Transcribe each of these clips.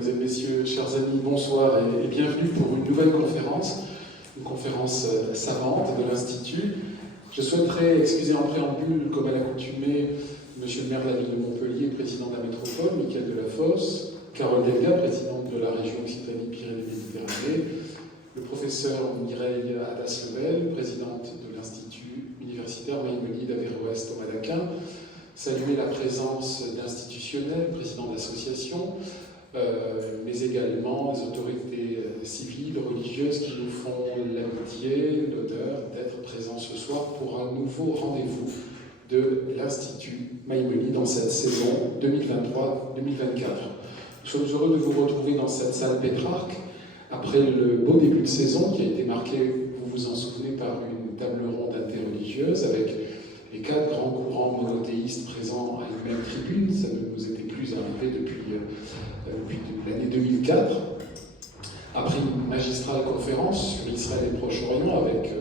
mesdemoiselles, messieurs, chers amis, bonsoir et bienvenue pour une nouvelle conférence, une conférence savante de l'Institut. Je souhaiterais excuser en préambule, comme à l'accoutumée, Monsieur le maire de la ville de Montpellier, président de la métropole, Michael Delafosse, Carole Delga, présidente de la région Occitanie-Pyrénées-Méditerranée, le professeur Mireille Hadas-Level, présidente de l'Institut universitaire Maïmonide Averroès Thomas d'Aquin, saluer la présence d'institutionnels, présidents d'associations, mais également les autorités civiles, religieuses qui nous font l'amitié, l'honneur d'être présents ce soir pour un nouveau rendez-vous de l'Institut Maïmonide dans cette saison 2023-2024. Nous sommes heureux de vous retrouver dans cette salle Pétrarque après le beau début de saison qui a été marqué, vous vous en souvenez, par une table ronde interreligieuse avec les 4 grands courants monothéistes présents à une même tribune. Ça ne nous était plus arrivé depuis l'année 2004. Après une magistrale conférence sur Israël et le Proche-Orient avec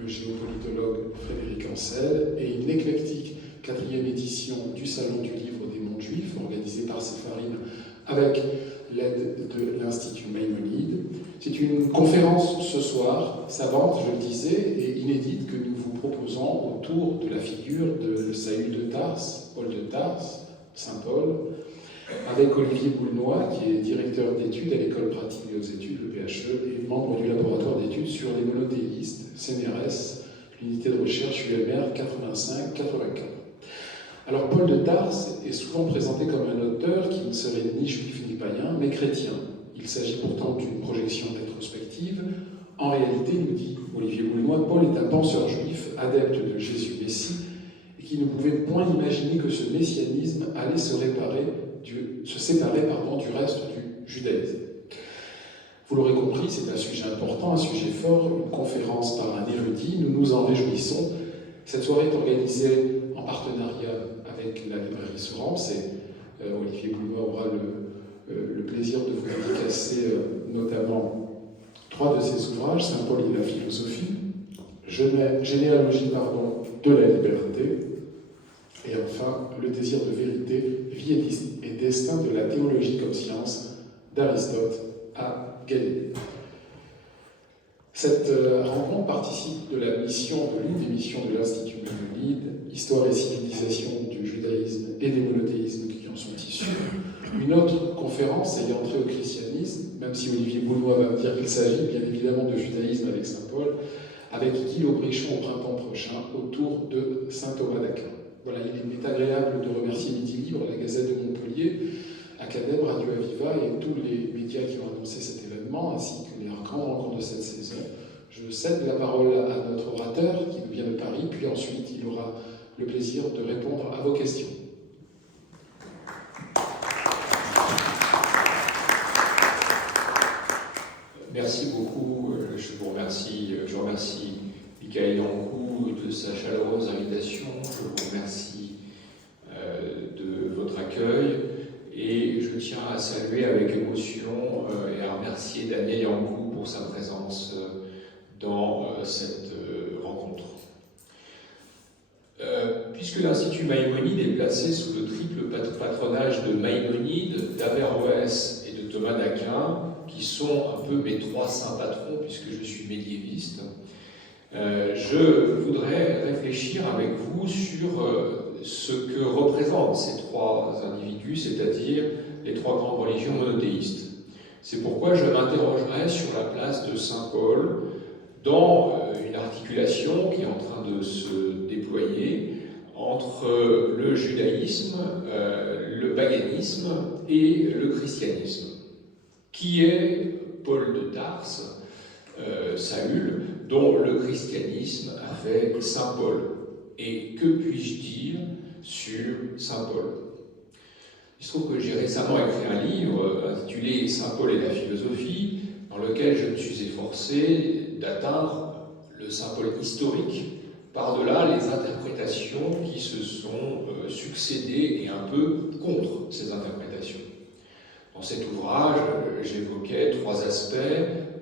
le géopolitologue Frédéric Ancel et une éclectique 4e édition du Salon du Livre des Mondes Juifs organisée par Sepharine avec l'aide de l'Institut Maïmonide. C'est une conférence ce soir, savante, je le disais, et inédite que nous vous proposons autour de la figure de Saül de Tarse, Paul de Tarse, Saint Paul, avec Olivier Boulnois, qui est directeur d'études à l'École pratique et aux études, le PHE, et membre du laboratoire d'études sur les monothéistes, CNRS, l'unité de recherche UMR 85-84. Alors Paul de Tarse est souvent présenté comme un auteur qui ne serait ni juif ni païen, mais chrétien. Il s'agit pourtant d'une projection rétrospective. En réalité, nous dit Olivier Boulnois, Paul est un penseur juif, adepte de Jésus Messie, et qui ne pouvait point imaginer que ce messianisme allait se séparer du reste du judaïsme. Vous l'aurez compris, c'est un sujet important, un sujet fort, une conférence par un érudit, nous nous en réjouissons. Cette soirée est organisée en partenariat avec la librairie Sourance et Olivier Boulnois aura le plaisir de vous dédicacer notamment 3 de ses ouvrages, Saint Paul et la philosophie, Généalogie de la liberté, et enfin Le désir de vérité, vie et destin de la théologie comme science d'Aristote à Galilée. Cette rencontre participe de la mission, de l'une des missions de l'Institut Maïmonide, Histoire et civilisation du judaïsme et des monothéismes qui en sont issus. Une autre conférence ayant trait au christianisme, même si Olivier Boulnois va me dire qu'il s'agit bien évidemment de judaïsme avec Saint Paul, avec Guy Aubrichon au printemps prochain autour de Saint Thomas d'Aquin. Voilà, il m'est agréable de remercier Midi Libre, la Gazette de Montpellier, Academ, Radio Aviva et tous les médias qui ont annoncé cet événement, ainsi que les grandes rencontres de cette saison. Je cède la parole à notre orateur qui nous vient de Paris, puis ensuite il aura le plaisir de répondre à vos questions. Merci beaucoup, je remercie Michael Yancou de sa chaleureuse invitation, je vous remercie de votre accueil et je tiens à saluer avec émotion et à remercier Daniel Yancou pour sa présence dans cette rencontre. Puisque l'Institut Maïmonide est placé sous le triple patronage de Maïmonide, d'Averroès et de Thomas d'Aquin, qui sont un peu mes 3 saints patrons, puisque je suis médiéviste, je voudrais réfléchir avec vous sur ce que représentent ces 3 individus, c'est-à-dire les 3 grandes religions monothéistes. C'est pourquoi je m'interrogerai sur la place de Saint Paul dans une articulation qui est en train de se déployer entre le judaïsme, le paganisme et le christianisme. Qui est Paul de Tarse, Saül, dont le christianisme a fait Saint Paul? Et que puis-je dire sur Saint Paul? Il se trouve que j'ai récemment écrit un livre intitulé Saint Paul et la philosophie, dans lequel je me suis efforcé d'atteindre le Saint Paul historique, par-delà les interprétations qui se sont succédées et un peu contre ces interprétations. Dans cet ouvrage, j'évoquais 3 aspects: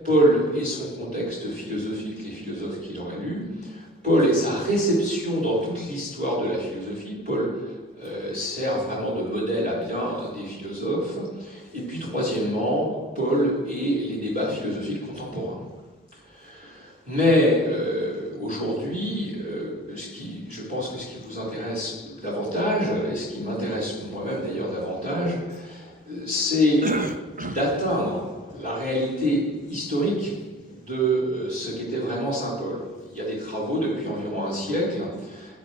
Paul et son contexte philosophique, les philosophes qu'il aurait lus, Paul et sa réception dans toute l'histoire de la philosophie. Paul sert vraiment de modèle à bien des philosophes, Et puis troisièmement, Paul et les débats philosophiques contemporains. Mais aujourd'hui, je pense que ce qui vous intéresse davantage, et ce qui m'intéresse moi-même d'ailleurs davantage, c'est d'atteindre la réalité historique de ce qu'était vraiment Saint Paul. Il y a des travaux depuis environ un siècle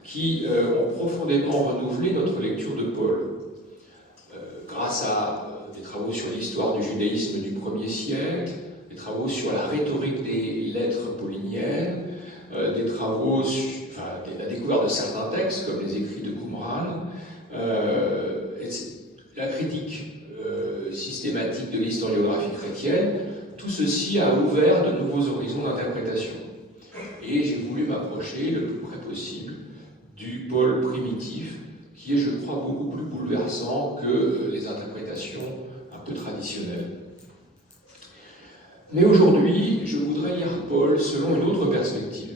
qui ont profondément renouvelé notre lecture de Paul. Grâce à des travaux sur l'histoire du judaïsme du 1er siècle, des travaux sur la rhétorique des lettres pauliniennes, des travaux sur la découverte de certains textes, comme les écrits de Qumran, la critique systématique de l'historiographie chrétienne, tout ceci a ouvert de nouveaux horizons d'interprétation. Et j'ai voulu m'approcher le plus près possible du Paul primitif, qui est, je crois, beaucoup plus bouleversant que les interprétations un peu traditionnelles. Mais aujourd'hui, je voudrais lire Paul selon une autre perspective.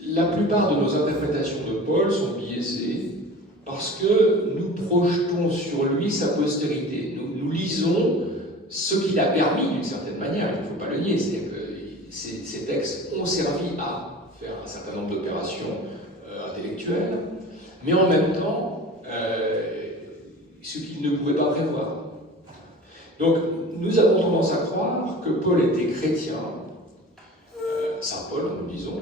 La plupart de nos interprétations de Paul sont biaisées parce que nous projetons sur lui sa postérité. Nous lisons ce qu'il a permis d'une certaine manière, il ne faut pas le nier, c'est que ces textes ont servi à faire un certain nombre d'opérations intellectuelles, mais en même temps, ce qu'il ne pouvait pas prévoir. Donc, nous avons tendance à croire que Paul était chrétien, Saint Paul, nous disons.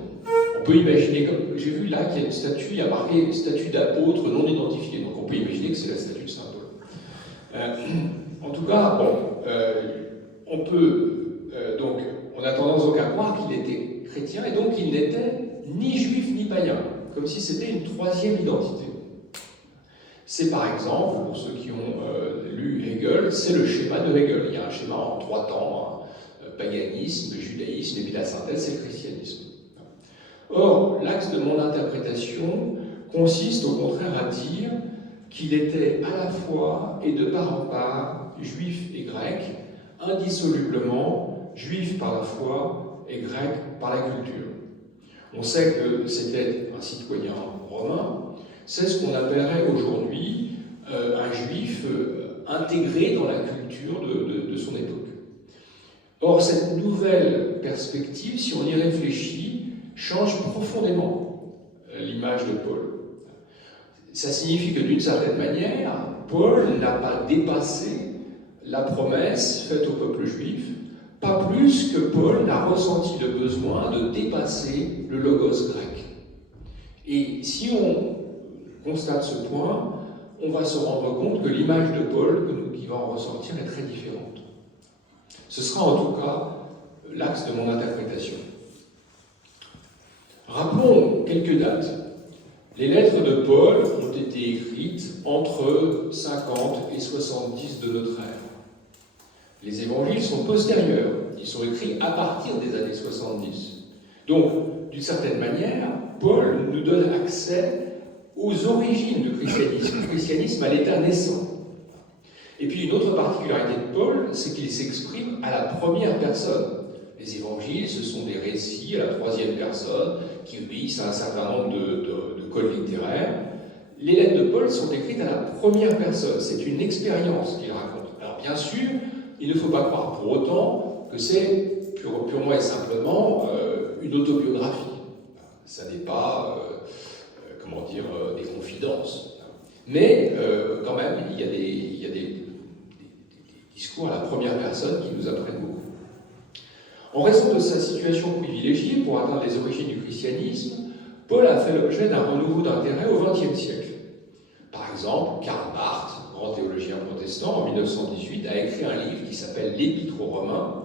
On peut imaginer, comme j'ai vu là qu'il y a une statue, il y a marqué statue d'apôtre non identifié, donc on peut imaginer que c'est la statue de Saint Paul. En tout cas, bon, on peut donc, on a tendance donc à croire qu'il était chrétien et donc il n'était ni juif ni païen, comme si c'était une troisième identité. C'est par exemple, pour ceux qui ont lu Hegel, c'est le schéma de Hegel. Il y a un schéma en 3 temps, hein, paganisme, judaïsme, et puis la synthèse, c'est le christianisme. Or, l'axe de mon interprétation consiste au contraire à dire qu'il était à la fois et de part en part juif et grec, indissolublement juif par la foi et grec par la culture. On sait que c'était un citoyen romain, c'est ce qu'on appellerait aujourd'hui un juif intégré dans la culture de son époque. Or, cette nouvelle perspective, si on y réfléchit, change profondément l'image de Paul. Ça signifie que d'une certaine manière, Paul n'a pas dépassé la promesse faite au peuple juif, pas plus que Paul n'a ressenti le besoin de dépasser le logos grec. Et si on constate ce point, on va se rendre compte que l'image de Paul qui va en ressortir est très différente. Ce sera en tout cas l'axe de mon interprétation. Rappelons quelques dates. Les lettres de Paul ont été écrites entre 50 et 70 de notre ère. Les évangiles sont postérieurs, ils sont écrits à partir des années 70. Donc, d'une certaine manière, Paul nous donne accès aux origines du christianisme, le christianisme à l'état naissant. Et puis une autre particularité de Paul, c'est qu'il s'exprime à la première personne. Les évangiles, ce sont des récits à la troisième personne qui obéissent à un certain nombre de codes littéraires. Les lettres de Paul sont écrites à la première personne, c'est une expérience qu'il raconte. Alors bien sûr, il ne faut pas croire pour autant que c'est purement et simplement une autobiographie. Ça n'est pas, des confidences. Mais quand même, il y a des discours à la première personne qui nous apprennent beaucoup. En raison de sa situation privilégiée pour atteindre les origines du christianisme, Paul a fait l'objet d'un renouveau d'intérêt au XXe siècle. Par exemple, Karl Barth, grand théologien protestant, en 1918, a écrit un livre qui s'appelle L'Épître aux Romains,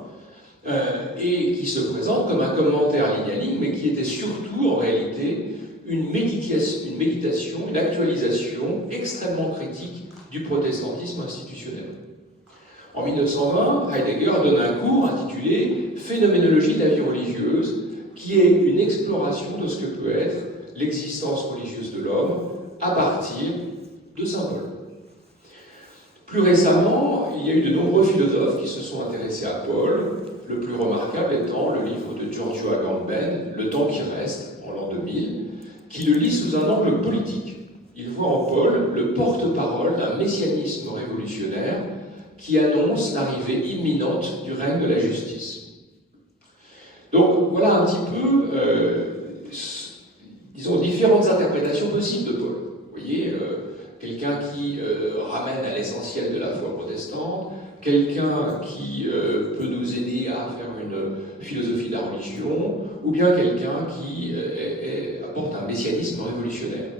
et qui se présente comme un commentaire ligne à ligne, mais qui était surtout, en réalité, une méditation, une actualisation extrêmement critique du protestantisme institutionnel. En 1920, Heidegger donne un cours intitulé « Phénoménologie de la vie religieuse », qui est une exploration de ce que peut être l'existence religieuse de l'homme à partir de Saint Paul. Plus récemment, il y a eu de nombreux philosophes qui se sont intéressés à Paul, le plus remarquable étant le livre de Giorgio Agamben, Le temps qui reste, en l'an 2000, qui le lit sous un angle politique. il voit en Paul le porte-parole d'un messianisme révolutionnaire qui annonce l'arrivée imminente du règne de la justice. Donc voilà un petit peu, disons, différentes interprétations possibles de Paul. Vous voyez, quelqu'un qui ramène à l'essentiel de la foi protestante, quelqu'un qui peut nous aider à faire une philosophie de la religion, ou bien quelqu'un qui apporte un messianisme révolutionnaire.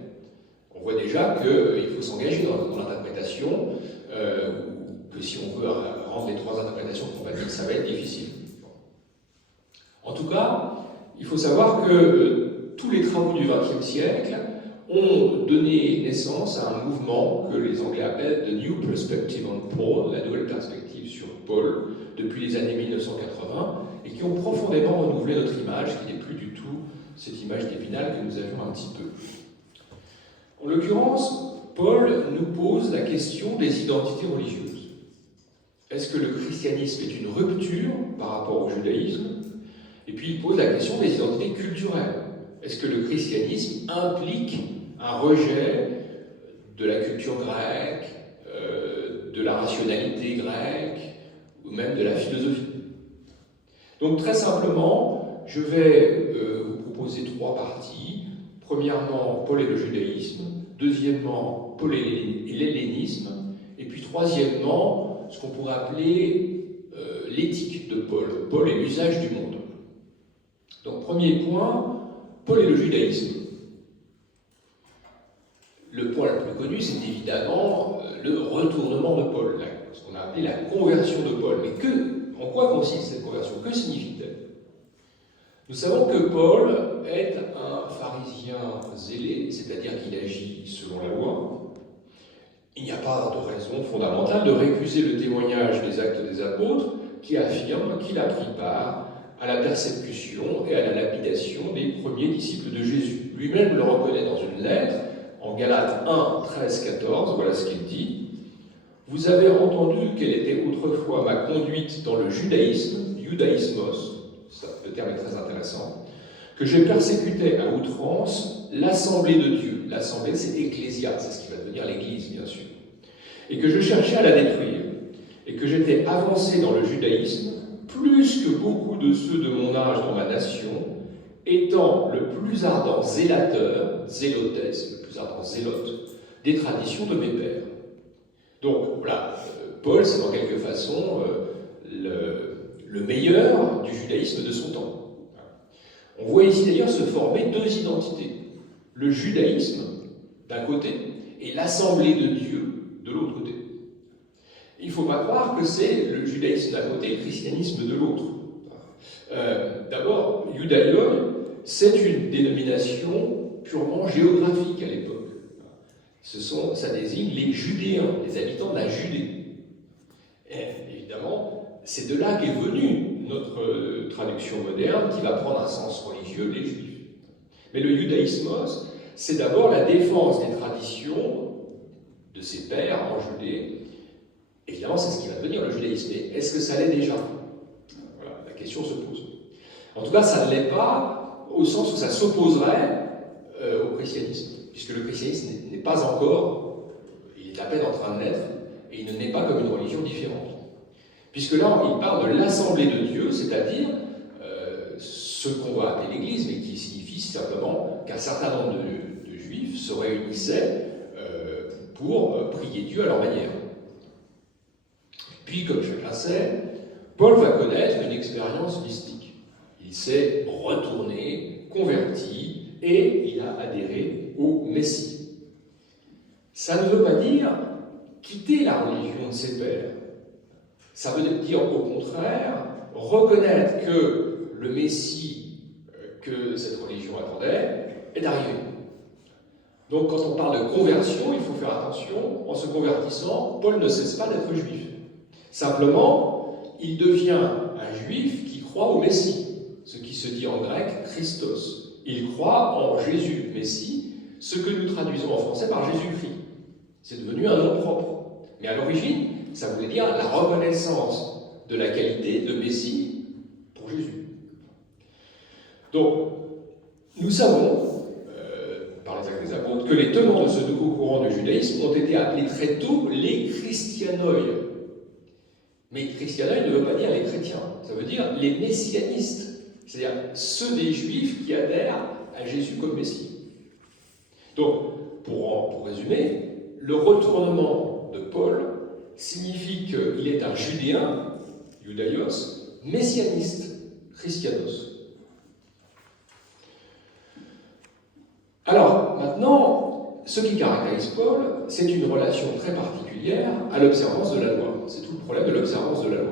On voit déjà qu'il faut s'engager dans l'interprétation, que si on veut rendre les trois interprétations compatibles, ça va être difficile. En tout cas, il faut savoir que tous les travaux du XXe siècle ont donné naissance à un mouvement que les Anglais appellent The New Perspective on Paul, la nouvelle perspective sur Paul, depuis les années 1980, et qui ont profondément renouvelé notre image, qui n'est plus du tout cette image d'Épinal que nous avions un petit peu. En l'occurrence, Paul nous pose la question des identités religieuses. Est-ce que le christianisme est une rupture par rapport au judaïsme? Et puis il pose la question des identités culturelles. Est-ce que le christianisme implique un rejet de la culture grecque, de la rationalité grecque, ou même de la philosophie? Donc très simplement, je vais vous proposer trois parties. Premièrement, Paul et le judaïsme. Deuxièmement, Paul et l'hellénisme. Et puis troisièmement, ce qu'on pourrait appeler l'éthique de Paul. Paul et l'usage du monde. Donc premier point, Paul et le judaïsme. Le point le plus connu, c'est évidemment le retournement de Paul, ce qu'on a appelé la conversion de Paul. Mais en quoi consiste cette conversion? Que signifie-t-elle? Nous savons que Paul est un pharisien zélé, c'est-à-dire qu'il agit selon la loi. Il n'y a pas de raison fondamentale de récuser le témoignage des Actes des Apôtres qui affirme qu'il a pris part à la persécution et à la lapidation des premiers disciples de Jésus. Lui-même le reconnaît dans une lettre, en Galates 1, 13, 14, voilà ce qu'il dit. « Vous avez entendu quelle était autrefois ma conduite dans le judaïsme, judaïsmos, le terme est très intéressant, que j'ai persécuté à outrance l'assemblée de Dieu. » L'assemblée, c'est ecclésia, c'est ce qui va devenir l'Église, bien sûr. « Et que je cherchais à la détruire, et que j'étais avancé dans le judaïsme, plus que beaucoup de ceux de mon âge dans ma nation, étant le plus ardent zélateur, zélotès, le plus ardent zélote, des traditions de mes pères. » Donc voilà, Paul, c'est en quelque façon le meilleur du judaïsme de son temps. On voit ici d'ailleurs se former deux identités. Le judaïsme, d'un côté, et l'assemblée de Dieu, de l'autre côté. Il ne faut pas croire que c'est le judaïsme d'un côté et le christianisme de l'autre. D'abord, Judaïon, c'est une dénomination purement géographique à l'époque. Ça désigne les Judéens, les habitants de la Judée. Et évidemment, c'est de là qu'est venue notre traduction moderne qui va prendre un sens religieux, les Juifs. Mais le judaïsmos, c'est d'abord la défense des traditions de ses pères en Judée. Évidemment, c'est ce qui va devenir le judaïsme. Mais est-ce que ça l'est déjà? Voilà, la question se pose. En tout cas, ça ne l'est pas au sens où ça s'opposerait au christianisme, puisque le christianisme n'est pas encore, il est à peine en train de naître, et il ne naît pas comme une religion différente. Puisque là, il parle de l'assemblée de Dieu, c'est-à-dire ce qu'on va appeler l'Église, mais qui signifie simplement qu'un certain nombre de Juifs se réunissaient pour prier Dieu à leur manière. Puis, comme chacun sait, Paul va connaître une expérience mystique. Il s'est retourné, converti, et il a adhéré au Messie. Ça ne veut pas dire quitter la religion de ses pères. Ça veut dire, au contraire, reconnaître que le Messie que cette religion attendait est arrivé. Donc, quand on parle de conversion, il faut faire attention. En se convertissant, Paul ne cesse pas d'être juif. Simplement, il devient un juif qui croit au Messie, ce qui se dit en grec Christos. Il croit en Jésus, Messie, ce que nous traduisons en français par Jésus-Christ. C'est devenu un nom propre. Mais à l'origine, ça voulait dire la reconnaissance de la qualité de Messie pour Jésus. Donc, nous savons, par les Actes des Apôtres, que les tenants de ce nouveau courant du judaïsme ont été appelés très tôt les christianoi. Mais christianoi ne veut pas dire les chrétiens, ça veut dire les messianistes, c'est-à-dire ceux des juifs qui adhèrent à Jésus comme Messie. Donc, pour résumer, le retournement de Paul signifie qu'il est un judéen, Judaios, messianiste, Christianos. Alors, maintenant, ce qui caractérise Paul, c'est une relation très particulière à l'observance de la loi. C'est tout le problème de l'observance de la loi.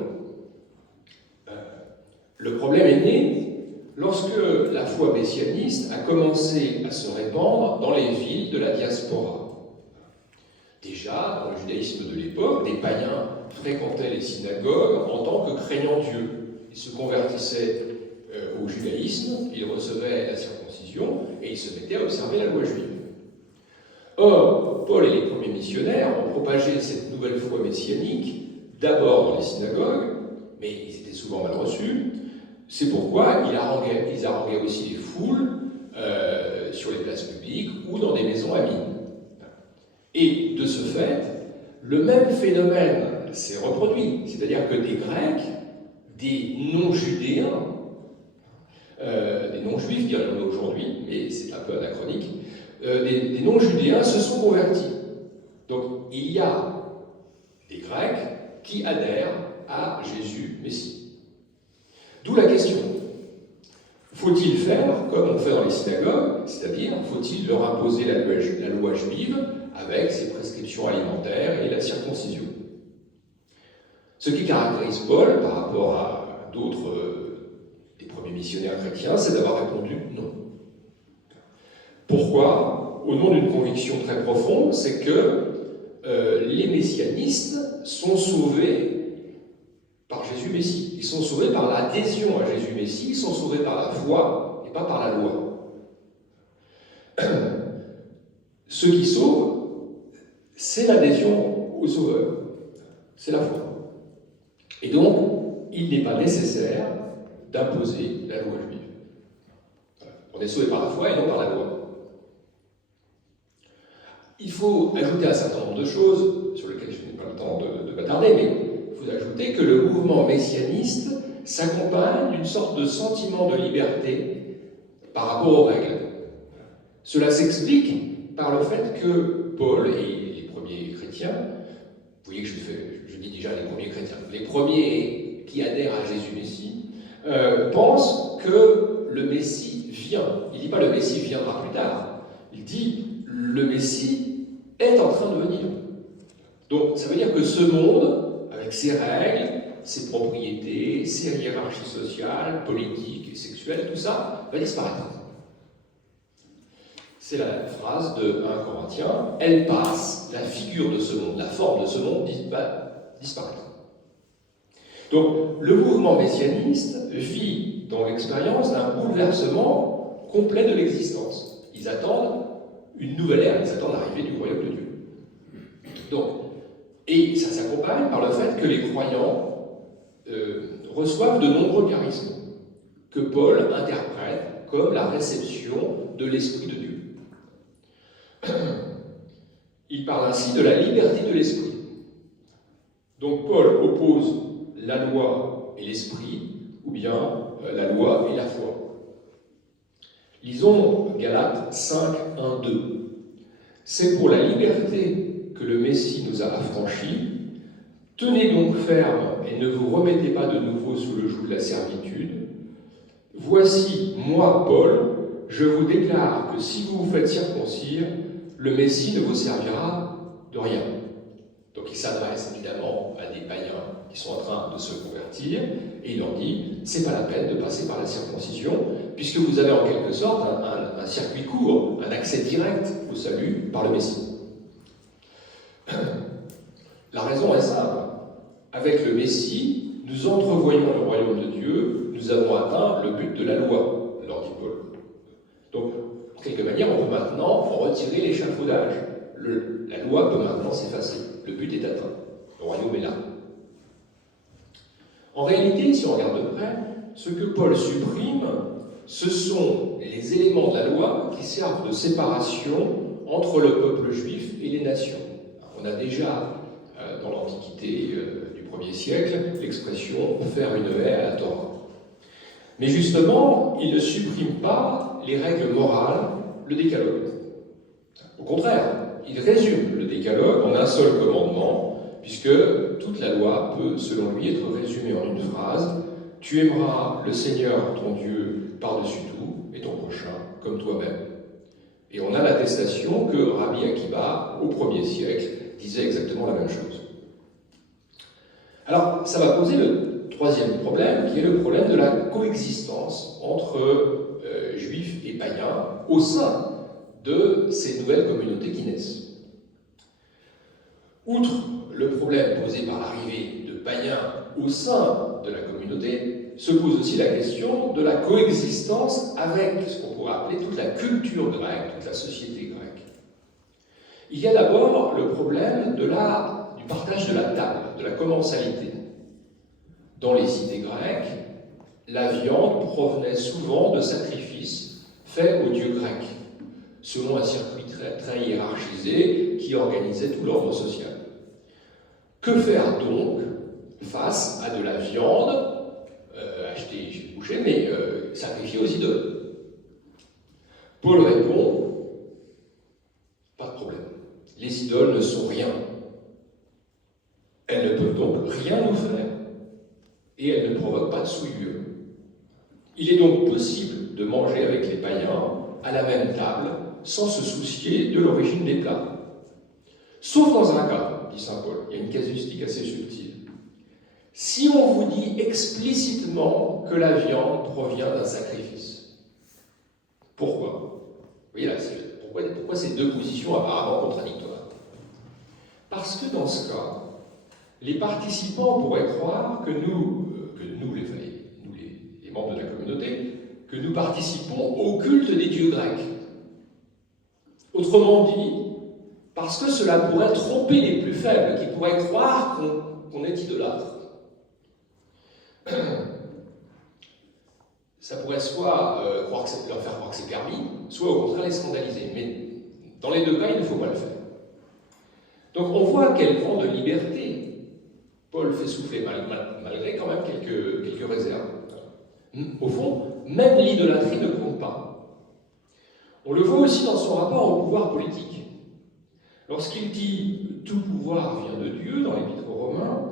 Le problème est né lorsque la foi messianiste a commencé à se répandre dans les villes de la diaspora. Déjà, dans le judaïsme de l'époque, des païens fréquentaient les synagogues en tant que craignant Dieu. Ils se convertissaient au judaïsme, ils recevaient la circoncision et ils se mettaient à observer la loi juive. Or, Paul et les premiers missionnaires ont propagé cette nouvelle foi messianique d'abord dans les synagogues, mais ils étaient souvent mal reçus. C'est pourquoi ils haranguaient aussi les foules sur les places publiques ou dans des maisons amies. Et de ce fait, le même phénomène s'est reproduit, c'est-à-dire que des Grecs, des non-judéens, des non-juifs, dirions-nous aujourd'hui, mais c'est un peu anachronique, des non-judéens se sont convertis. Donc il y a des Grecs qui adhèrent à Jésus Messie. D'où la question. Faut-il faire comme on fait dans les synagogues, c'est-à-dire faut-il leur imposer la loi juive avec ses prescriptions alimentaires et la circoncision? Ce qui caractérise Paul par rapport à d'autres des premiers missionnaires chrétiens, c'est d'avoir répondu non. Pourquoi? Au nom d'une conviction très profonde, c'est que les messianistes sont sauvés par Jésus Messie. Ils sont sauvés par l'adhésion à Jésus Messie, ils sont sauvés par la foi et pas par la loi. Ce qui sauve, c'est l'adhésion au Sauveur, c'est la foi. Et donc, il n'est pas nécessaire d'imposer la loi juive. On est sauvé par la foi et non par la loi. Il faut ajouter un certain nombre de choses, sur lesquelles je n'ai pas le temps de m'attarder, mais il faut ajouter que le mouvement messianiste s'accompagne d'une sorte de sentiment de liberté par rapport aux règles. Cela s'explique par le fait que Paul et les premiers chrétiens, vous voyez que je dis déjà les premiers chrétiens, les premiers qui adhèrent à Jésus Messie, pensent que le Messie vient. Il ne dit pas le Messie viendra plus tard, il dit le Messie est en train de venir. Donc ça veut dire que ce monde, avec ses règles, ses propriétés, ses hiérarchies sociales, politiques et sexuelles, tout ça va disparaître. C'est la phrase de 1 Corinthiens, elle passe, la figure de ce monde, la forme de ce monde va disparaître. Donc le mouvement messianiste vit dans l'expérience d'un bouleversement complet de l'existence. Ils attendent une nouvelle ère, ils attendent l'arrivée du royaume de Dieu. Donc, et ça s'accompagne par le fait que les croyants reçoivent de nombreux charismes que Paul interprète comme la réception de l'Esprit de Dieu. Il parle ainsi de la liberté de l'Esprit. Donc Paul oppose la loi et l'Esprit, ou bien la loi et la foi. Lisons Galates 5, 1, 2. C'est pour la liberté que le Messie nous a affranchis. Tenez donc ferme et ne vous remettez pas de nouveau sous le joug de la servitude. Voici, moi, Paul, je vous déclare que si vous vous faites circoncire, le Messie ne vous servira de rien. Donc il s'adresse évidemment à des païens qui sont en train de se convertir, et il leur dit, c'est pas la peine de passer par la circoncision, puisque vous avez en quelque sorte un circuit court, un accès direct au salut par le Messie. La raison est simple. Avec le Messie, nous entrevoyons le royaume de Dieu, nous avons atteint le but de la loi, leur dit Paul. Donc, en quelque manière, on peut maintenant retirer l'échafaudage. La loi peut maintenant s'effacer. Le but est atteint. Le royaume est là. En réalité, si on regarde de près, ce que Paul supprime, ce sont les éléments de la loi qui servent de séparation entre le peuple juif et les nations. On a déjà, dans l'Antiquité du 1er siècle, l'expression « faire une haie à la Torah ». Mais justement, il ne supprime pas les règles morales, le décalogue. Au contraire, il résume le décalogue en un seul commandement, puisque toute la loi peut, selon lui, être résumée en une phrase « Tu aimeras le Seigneur, ton Dieu, par-dessus tout, et ton prochain comme toi-même ». Et on a l'attestation que Rabbi Akiba, au 1er siècle, disait exactement la même chose. Alors, ça va poser le troisième problème, qui est le problème de la coexistence entre juifs et païens au sein de ces nouvelles communautés qui naissent. Outre le problème posé par l'arrivée de païens au sein de la communauté, se pose aussi la question de la coexistence avec ce qu'on pourrait appeler toute la culture grecque, toute la société grecque. Il y a d'abord le problème du partage de la table, de la commensalité. Dans les cités grecques, la viande provenait souvent de sacrifices faits aux dieux grecs, selon un circuit très hiérarchisé qui organisait tout l'ordre social. Que faire donc face à de la viande achetée chez le boucher, mais sacrifiée aux idoles? Paul répond, pas de problème. Les idoles ne sont rien. Elles ne peuvent donc rien nous faire. Et elles ne provoquent pas de souillure. Il est donc possible de manger avec les païens à la même table sans se soucier de l'origine des plats. Sauf dans un cas, dit saint Paul, il y a une casuistique assez subtile. Si on vous dit explicitement que la viande provient d'un sacrifice, pourquoi? Vous voyez là, pourquoi ces deux positions apparemment contradictoires? Parce que dans ce cas, les participants pourraient croire que nous les membres de la communauté, que nous participons au culte des dieux grecs. Autrement dit, parce que cela pourrait tromper les plus faibles, qui pourraient croire qu'on est idolâtre. Ça pourrait soit leur faire croire que c'est permis, soit au contraire les scandaliser. Mais dans les deux cas, il ne faut pas le faire. Donc on voit quel vent de liberté Paul fait souffler, malgré quand même quelques réserves. Au fond, même l'idolâtrie ne compte pas. On le voit aussi dans son rapport au pouvoir politique. Lorsqu'il dit « tout pouvoir vient de Dieu » dans l'Épître aux Romains,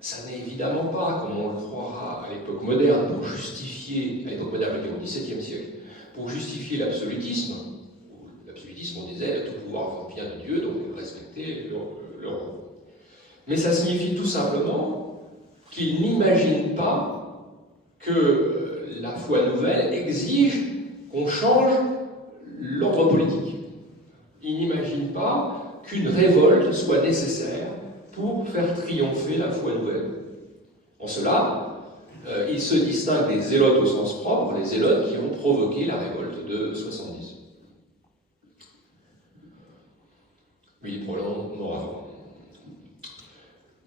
ça n'est évidemment pas, comme on le croira à l'époque moderne, pour justifier, à l'époque moderne, au XVIIe siècle, pour justifier l'absolutisme. L'absolutisme, on disait, tout pouvoir vient de Dieu, donc respecter le roi. Mais ça signifie tout simplement qu'il n'imagine pas que la foi nouvelle exige qu'on change l'ordre politique. Il n'imagine pas qu'une révolte soit nécessaire pour faire triompher la foi nouvelle. En cela, il se distingue des zélotes au sens propre, les zélotes qui ont provoqué la révolte de 70. Oui, probablement mort avant.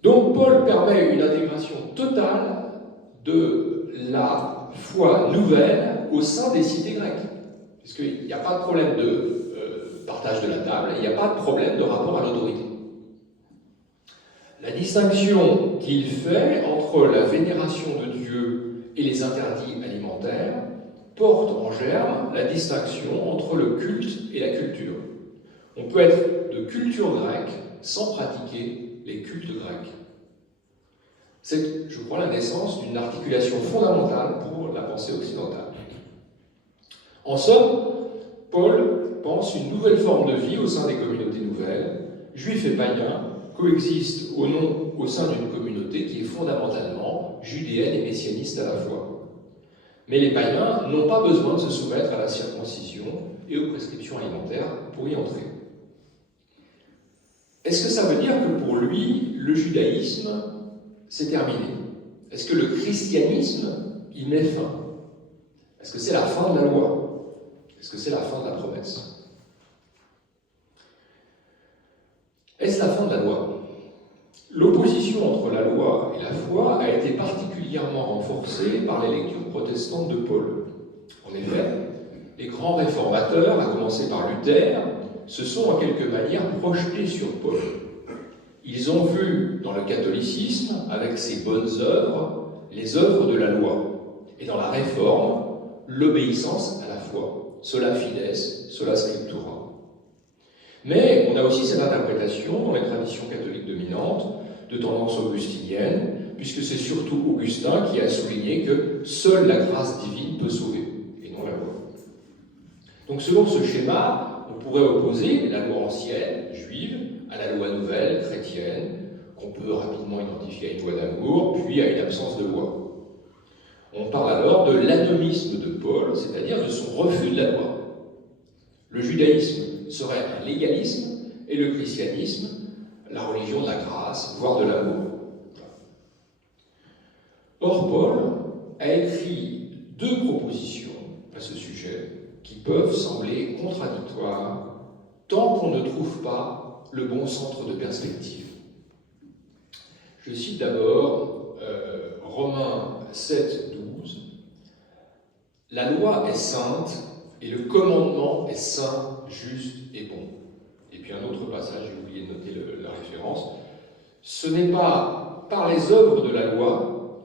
Donc Paul permet une intégration totale de la foi nouvelle au sein des cités grecques. Puisqu'il n'y a pas de problème de partage de la table, il n'y a pas de problème de rapport à l'autorité. La distinction qu'il fait entre la vénération de Dieu et les interdits alimentaires porte en germe la distinction entre le culte et la culture. On peut être de culture grecque sans pratiquer les cultes grecs. C'est, je crois, la naissance d'une articulation fondamentale pour la pensée occidentale. En somme, Paul pense une nouvelle forme de vie au sein des communautés nouvelles. Juifs et païens coexistent au sein d'une communauté qui est fondamentalement judéenne et messianiste à la fois. Mais les païens n'ont pas besoin de se soumettre à la circoncision et aux prescriptions alimentaires pour y entrer. Est-ce que ça veut dire que pour lui, le judaïsme, c'est terminé? Est-ce que le christianisme y met fin? Est-ce que c'est la fin de la loi? Est-ce que c'est la fin de la promesse? Est-ce la fin de la loi? L'opposition entre la loi et la foi a été particulièrement renforcée par les lectures protestantes de Paul. En effet, les grands réformateurs, à commencer par Luther, se sont en quelque manière projetés sur Paul. Ils ont vu dans le catholicisme, avec ses bonnes œuvres, les œuvres de la loi, et dans la réforme, l'obéissance à la foi, sola fides, sola scriptura. Mais on a aussi cette interprétation dans les traditions catholiques dominantes, de tendance augustinienne, puisque c'est surtout Augustin qui a souligné que seule la grâce divine peut sauver, et non la loi. Donc selon ce schéma, on pourrait opposer la loi ancienne, juive, à la loi nouvelle, chrétienne, qu'on peut rapidement identifier à une loi d'amour, puis à une absence de loi. On parle alors de l'anomisme de Paul, c'est-à-dire de son refus de la loi. Le judaïsme serait un légalisme, et le christianisme, la religion de la grâce, voire de l'amour. Or, Paul a écrit deux propositions à ce sujet qui peuvent sembler contradictoires tant qu'on ne trouve pas le bon centre de perspective. Je cite d'abord Romains 7, 12. « La loi est sainte et le commandement est saint, juste et bon. » Et puis un autre passage, j'ai oublié de noter la référence. « Ce n'est pas par les œuvres de la loi,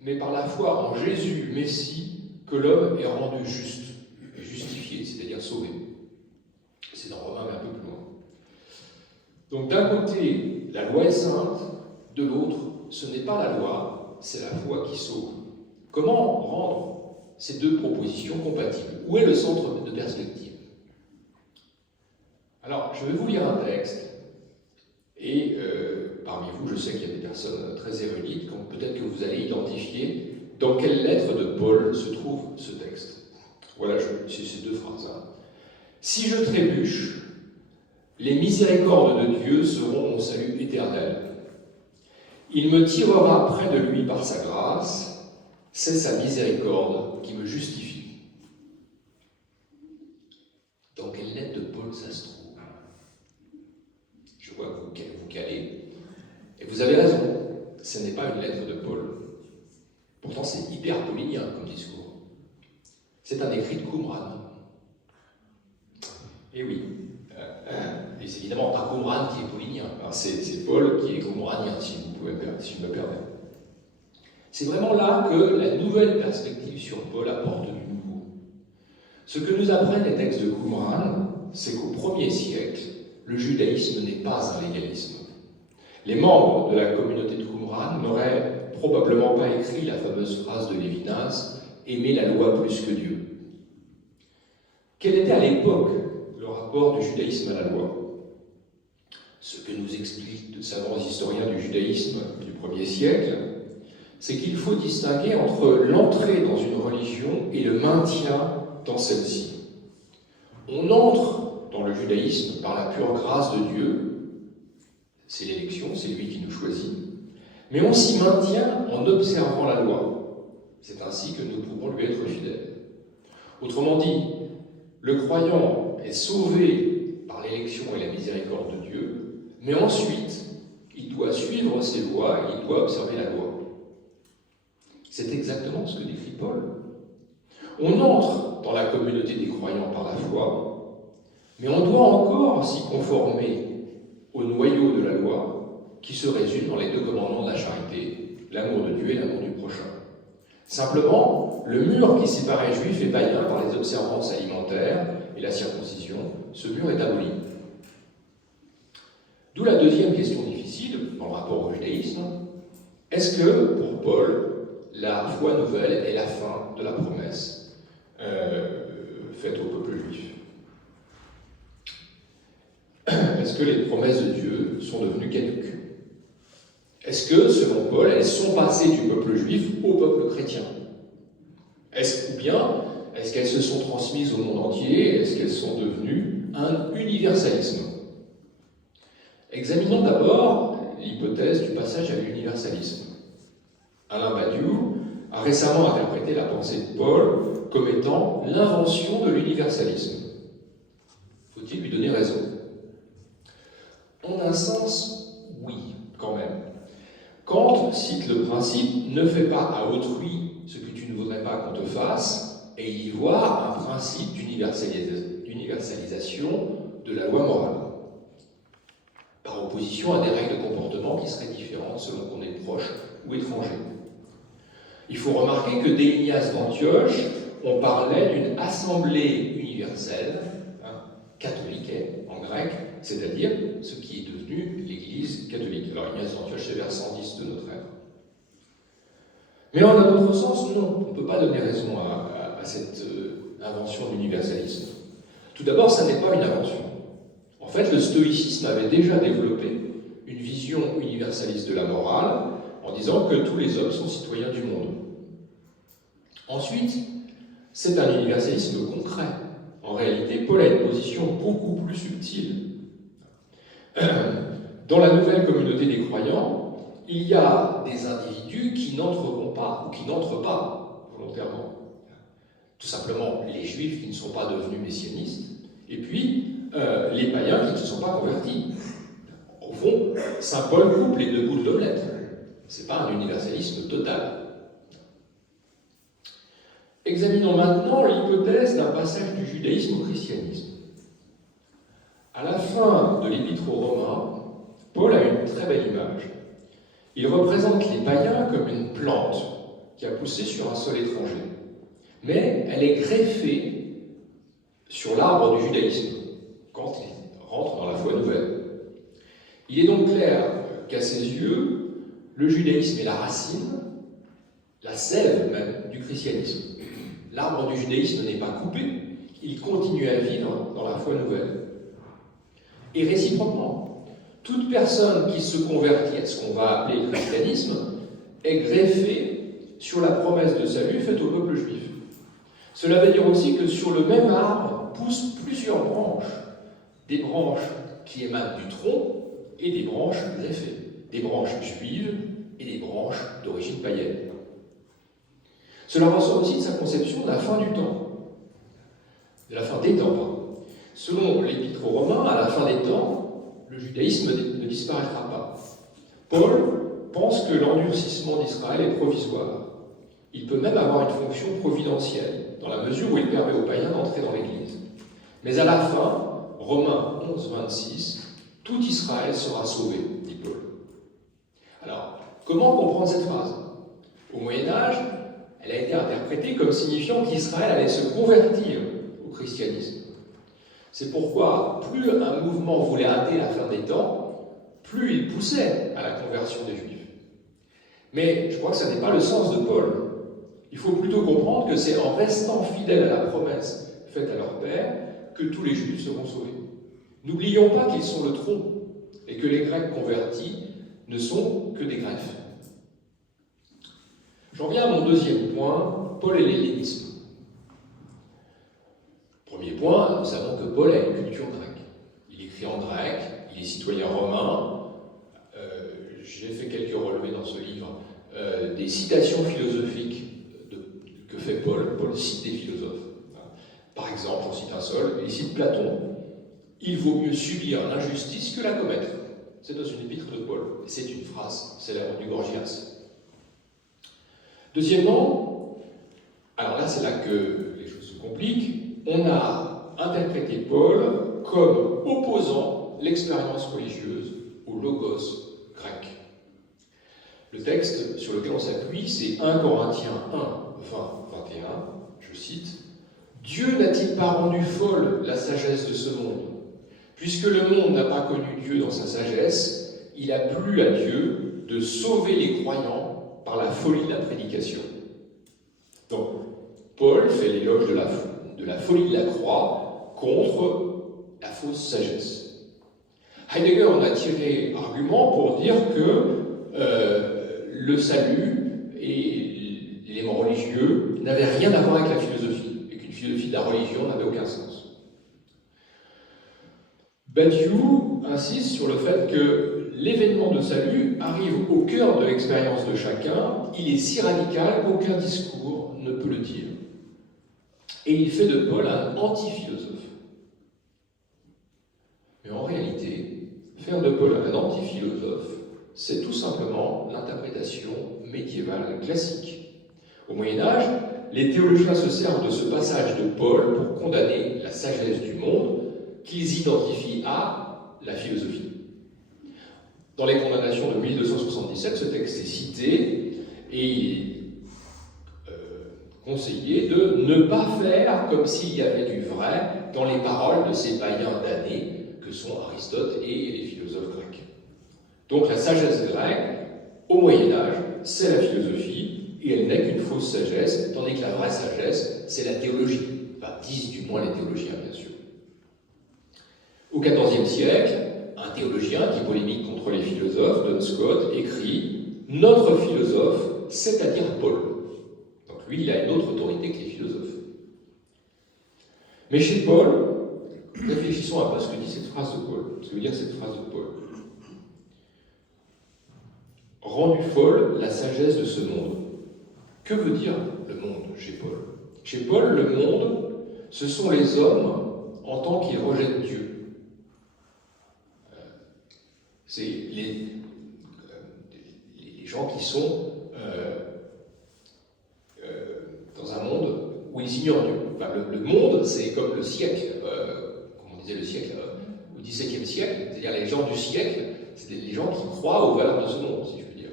mais par la foi en Jésus, Messie, que l'homme est rendu juste, justifié, c'est-à-dire sauvé. » C'est dans Romains, mais un peu plus loin. Donc d'un côté, la loi est sainte, de l'autre, ce n'est pas la loi, c'est la foi qui sauve. Comment rendre ces deux propositions compatibles? Où est le centre de perspective? Alors, je vais vous lire un texte, et parmi vous, je sais qu'il y a des personnes très érudites, donc peut-être que vous allez identifier dans quelle lettre de Paul se trouve ce texte. Voilà, c'est ces deux phrases. Si je trébuche, les miséricordes de Dieu seront mon salut éternel. Il me tirera près de lui par sa grâce, c'est sa miséricorde qui me justifie. Dans quelle lettre de Paul ça se trouve? Je vois que vous calez. Et vous avez raison, ce n'est pas une lettre de Paul. Pourtant, c'est hyper paulinien comme discours. C'est un écrit de Qumran. Et oui. Et c'est évidemment pas Qumran qui est paulinien. C'est Paul qui est qumranien, si je me permets. C'est vraiment là que la nouvelle perspective sur Paul apporte du nouveau. Ce que nous apprennent les textes de Qumran, c'est qu'au 1er siècle, le judaïsme n'est pas un légalisme. Les membres de la communauté de Qumran n'auraient probablement pas écrit la fameuse phrase de Lévinas « Aimer la loi plus que Dieu ». Quel était à l'époque le rapport du judaïsme à la loi? Ce que nous expliquent de savants historiens du judaïsme du 1er siècle, c'est qu'il faut distinguer entre l'entrée dans une religion et le maintien dans celle-ci. On entre dans le judaïsme par la pure grâce de Dieu, c'est l'élection, c'est lui qui nous choisit, mais on s'y maintient en observant la loi. C'est ainsi que nous pouvons lui être fidèles. Autrement dit, le croyant est sauvé par l'élection et la miséricorde de Dieu, mais ensuite, il doit suivre ses lois et il doit observer la loi. C'est exactement ce que décrit Paul. On entre dans la communauté des croyants par la foi, mais on doit encore s'y conformer au noyau de la loi qui se résume dans les deux commandements de la charité, l'amour de Dieu et l'amour du prochain. Simplement, le mur qui séparait juifs et païens par les observances alimentaires et la circoncision, ce mur est aboli. D'où la deuxième question difficile dans le rapport au judaïsme. Est-ce que, pour Paul, la foi nouvelle est la fin de la promesse faite au peuple juif? Est-ce que les promesses de Dieu sont devenues caduques? Est-ce que, selon Paul, elles sont passées du peuple juif au peuple chrétien? Ou bien, est-ce qu'elles se sont transmises au monde entier? Est-ce qu'elles sont devenues un universalisme? Examinons d'abord l'hypothèse du passage à l'universalisme. Alain Badiou a récemment interprété la pensée de Paul comme étant l'invention de l'universalisme. Faut-il lui donner raison? En un sens, oui, quand même. Kant cite le principe « ne fais pas à autrui ce que tu ne voudrais pas qu'on te fasse » et il y voit un principe d'universalisation de la loi morale, par opposition à des règles de comportement qui seraient différentes selon qu'on est proche ou étranger. Il faut remarquer que dès Ignace d'Antioche, on parlait d'une assemblée universelle, catholique en grec, c'est-à-dire ce qui est devenu l'Église catholique. Alors Ignace d'Antioche, c'est vers 110 de notre ère. Mais en un autre sens, non, on ne peut pas donner raison à cette invention de l'universalisme. Tout d'abord, ça n'est pas une invention. En fait, le stoïcisme avait déjà développé une vision universaliste de la morale en disant que tous les hommes sont citoyens du monde. Ensuite, c'est un universalisme concret. En réalité, Paul a une position beaucoup plus subtile. Dans la nouvelle communauté des croyants, il y a des individus qui n'entreront pas, ou qui n'entrent pas volontairement. Tout simplement les juifs qui ne sont pas devenus messianistes, et puis les païens qui ne se sont pas convertis. Au fond, saint Paul coupe les deux bouts de l'omelette. Ce n'est pas un universalisme total. Examinons maintenant l'hypothèse d'un passage du judaïsme au christianisme. À la fin de l'Épître aux Romains, Paul a une très belle image. Il représente les païens comme une plante qui a poussé sur un sol étranger. Mais elle est greffée sur l'arbre du judaïsme, quand il rentre dans la foi nouvelle. Il est donc clair qu'à ses yeux, le judaïsme est la racine, la sève même du christianisme. L'arbre du judaïsme n'est pas coupé, il continue à vivre dans la foi nouvelle. Et réciproquement, toute personne qui se convertit à ce qu'on va appeler le christianisme est greffée sur la promesse de salut faite au peuple juif. Cela veut dire aussi que sur le même arbre poussent plusieurs branches, des branches qui émanent du tronc et des branches greffées, des branches juives et des branches d'origine païenne. Cela ressort aussi de sa conception de la fin du temps, de la fin des temps, pardon. Selon l'Épître aux Romains, à la fin des temps, le judaïsme ne disparaîtra pas. Paul pense que l'endurcissement d'Israël est provisoire. Il peut même avoir une fonction providentielle, dans la mesure où il permet aux païens d'entrer dans l'Église. Mais à la fin, Romains 11, 26, tout Israël sera sauvé, dit Paul. Alors, comment comprendre cette phrase? Au Moyen-Âge, elle a été interprétée comme signifiant qu'Israël allait se convertir au christianisme. C'est pourquoi, plus un mouvement voulait hâter la fin des temps, plus il poussait à la conversion des Juifs. Mais je crois que ce n'est pas le sens de Paul. Il faut plutôt comprendre que c'est en restant fidèles à la promesse faite à leur père que tous les Juifs seront sauvés. N'oublions pas qu'ils sont le tronc et que les Grecs convertis ne sont que des greffes. J'en viens à mon deuxième point, Paul et l'hellénisme. Premier point, nous savons que Paul a une culture grecque. Il écrit en grec, il est citoyen romain. J'ai fait quelques relevés dans ce livre, des citations philosophiques que fait Paul. Paul cite des philosophes. Par exemple, j'en cite un seul, il cite Platon. Il vaut mieux subir l'injustice que la commettre. C'est dans une épître de Paul. C'est une phrase célèbre du Gorgias. Deuxièmement, alors là c'est là que les choses se compliquent, on a interprété Paul comme opposant l'expérience religieuse au logos grec. Le texte sur lequel on s'appuie, c'est 1 Corinthiens 1, 20, 21, je cite, « Dieu n'a-t-il pas rendu folle la sagesse de ce monde? Puisque le monde n'a pas connu Dieu dans sa sagesse, il a plu à Dieu de sauver les croyants par la folie de la prédication. » Donc, Paul fait l'éloge de la folie de la croix contre la fausse sagesse. Heidegger en a tiré argument pour dire que le salut et l'élément religieux n'avaient rien à voir avec la philosophie, et qu'une philosophie de la religion n'avait aucun sens. Badiou insiste sur le fait que l'événement de salut arrive au cœur de l'expérience de chacun, il est si radical qu'aucun discours ne peut le dire. Et il fait de Paul un anti-philosophe. Mais en réalité, faire de Paul un anti-philosophe, c'est tout simplement l'interprétation médiévale classique. Au Moyen-Âge, les théologiens se servent de ce passage de Paul pour condamner la sagesse du monde qu'ils identifient à la philosophie. Dans les condamnations de 1277, ce texte est cité et il est conseillé de ne pas faire comme s'il y avait du vrai dans les paroles de ces païens damnés que sont Aristote et les philosophes grecs. Donc la sagesse grecque, au Moyen-Âge, c'est la philosophie, et elle n'est qu'une fausse sagesse, tandis que la vraie sagesse, c'est la théologie. Enfin, disent du moins les théologiens, bien sûr. Au XIVe siècle, un théologien qui polémique contre les philosophes, Duns Scotus, écrit « Notre philosophe, c'est-à-dire Paul ». Donc lui, il a une autre autorité que les philosophes. Mais chez Paul, réfléchissons un peu à ce que dit cette phrase de Paul, ce que veut dire cette phrase de Paul. Rendu folle la sagesse de ce monde. Que veut dire le monde chez Paul? Chez Paul, le monde, ce sont les hommes en tant qu'ils rejettent Dieu. C'est les gens qui sont dans un monde où ils ignorent Dieu. Enfin, le monde, c'est comme le siècle, comme on disait le siècle, au XVIIe siècle, c'est-à-dire les gens du siècle, c'est les gens qui croient aux valeurs de ce monde, si je veux dire.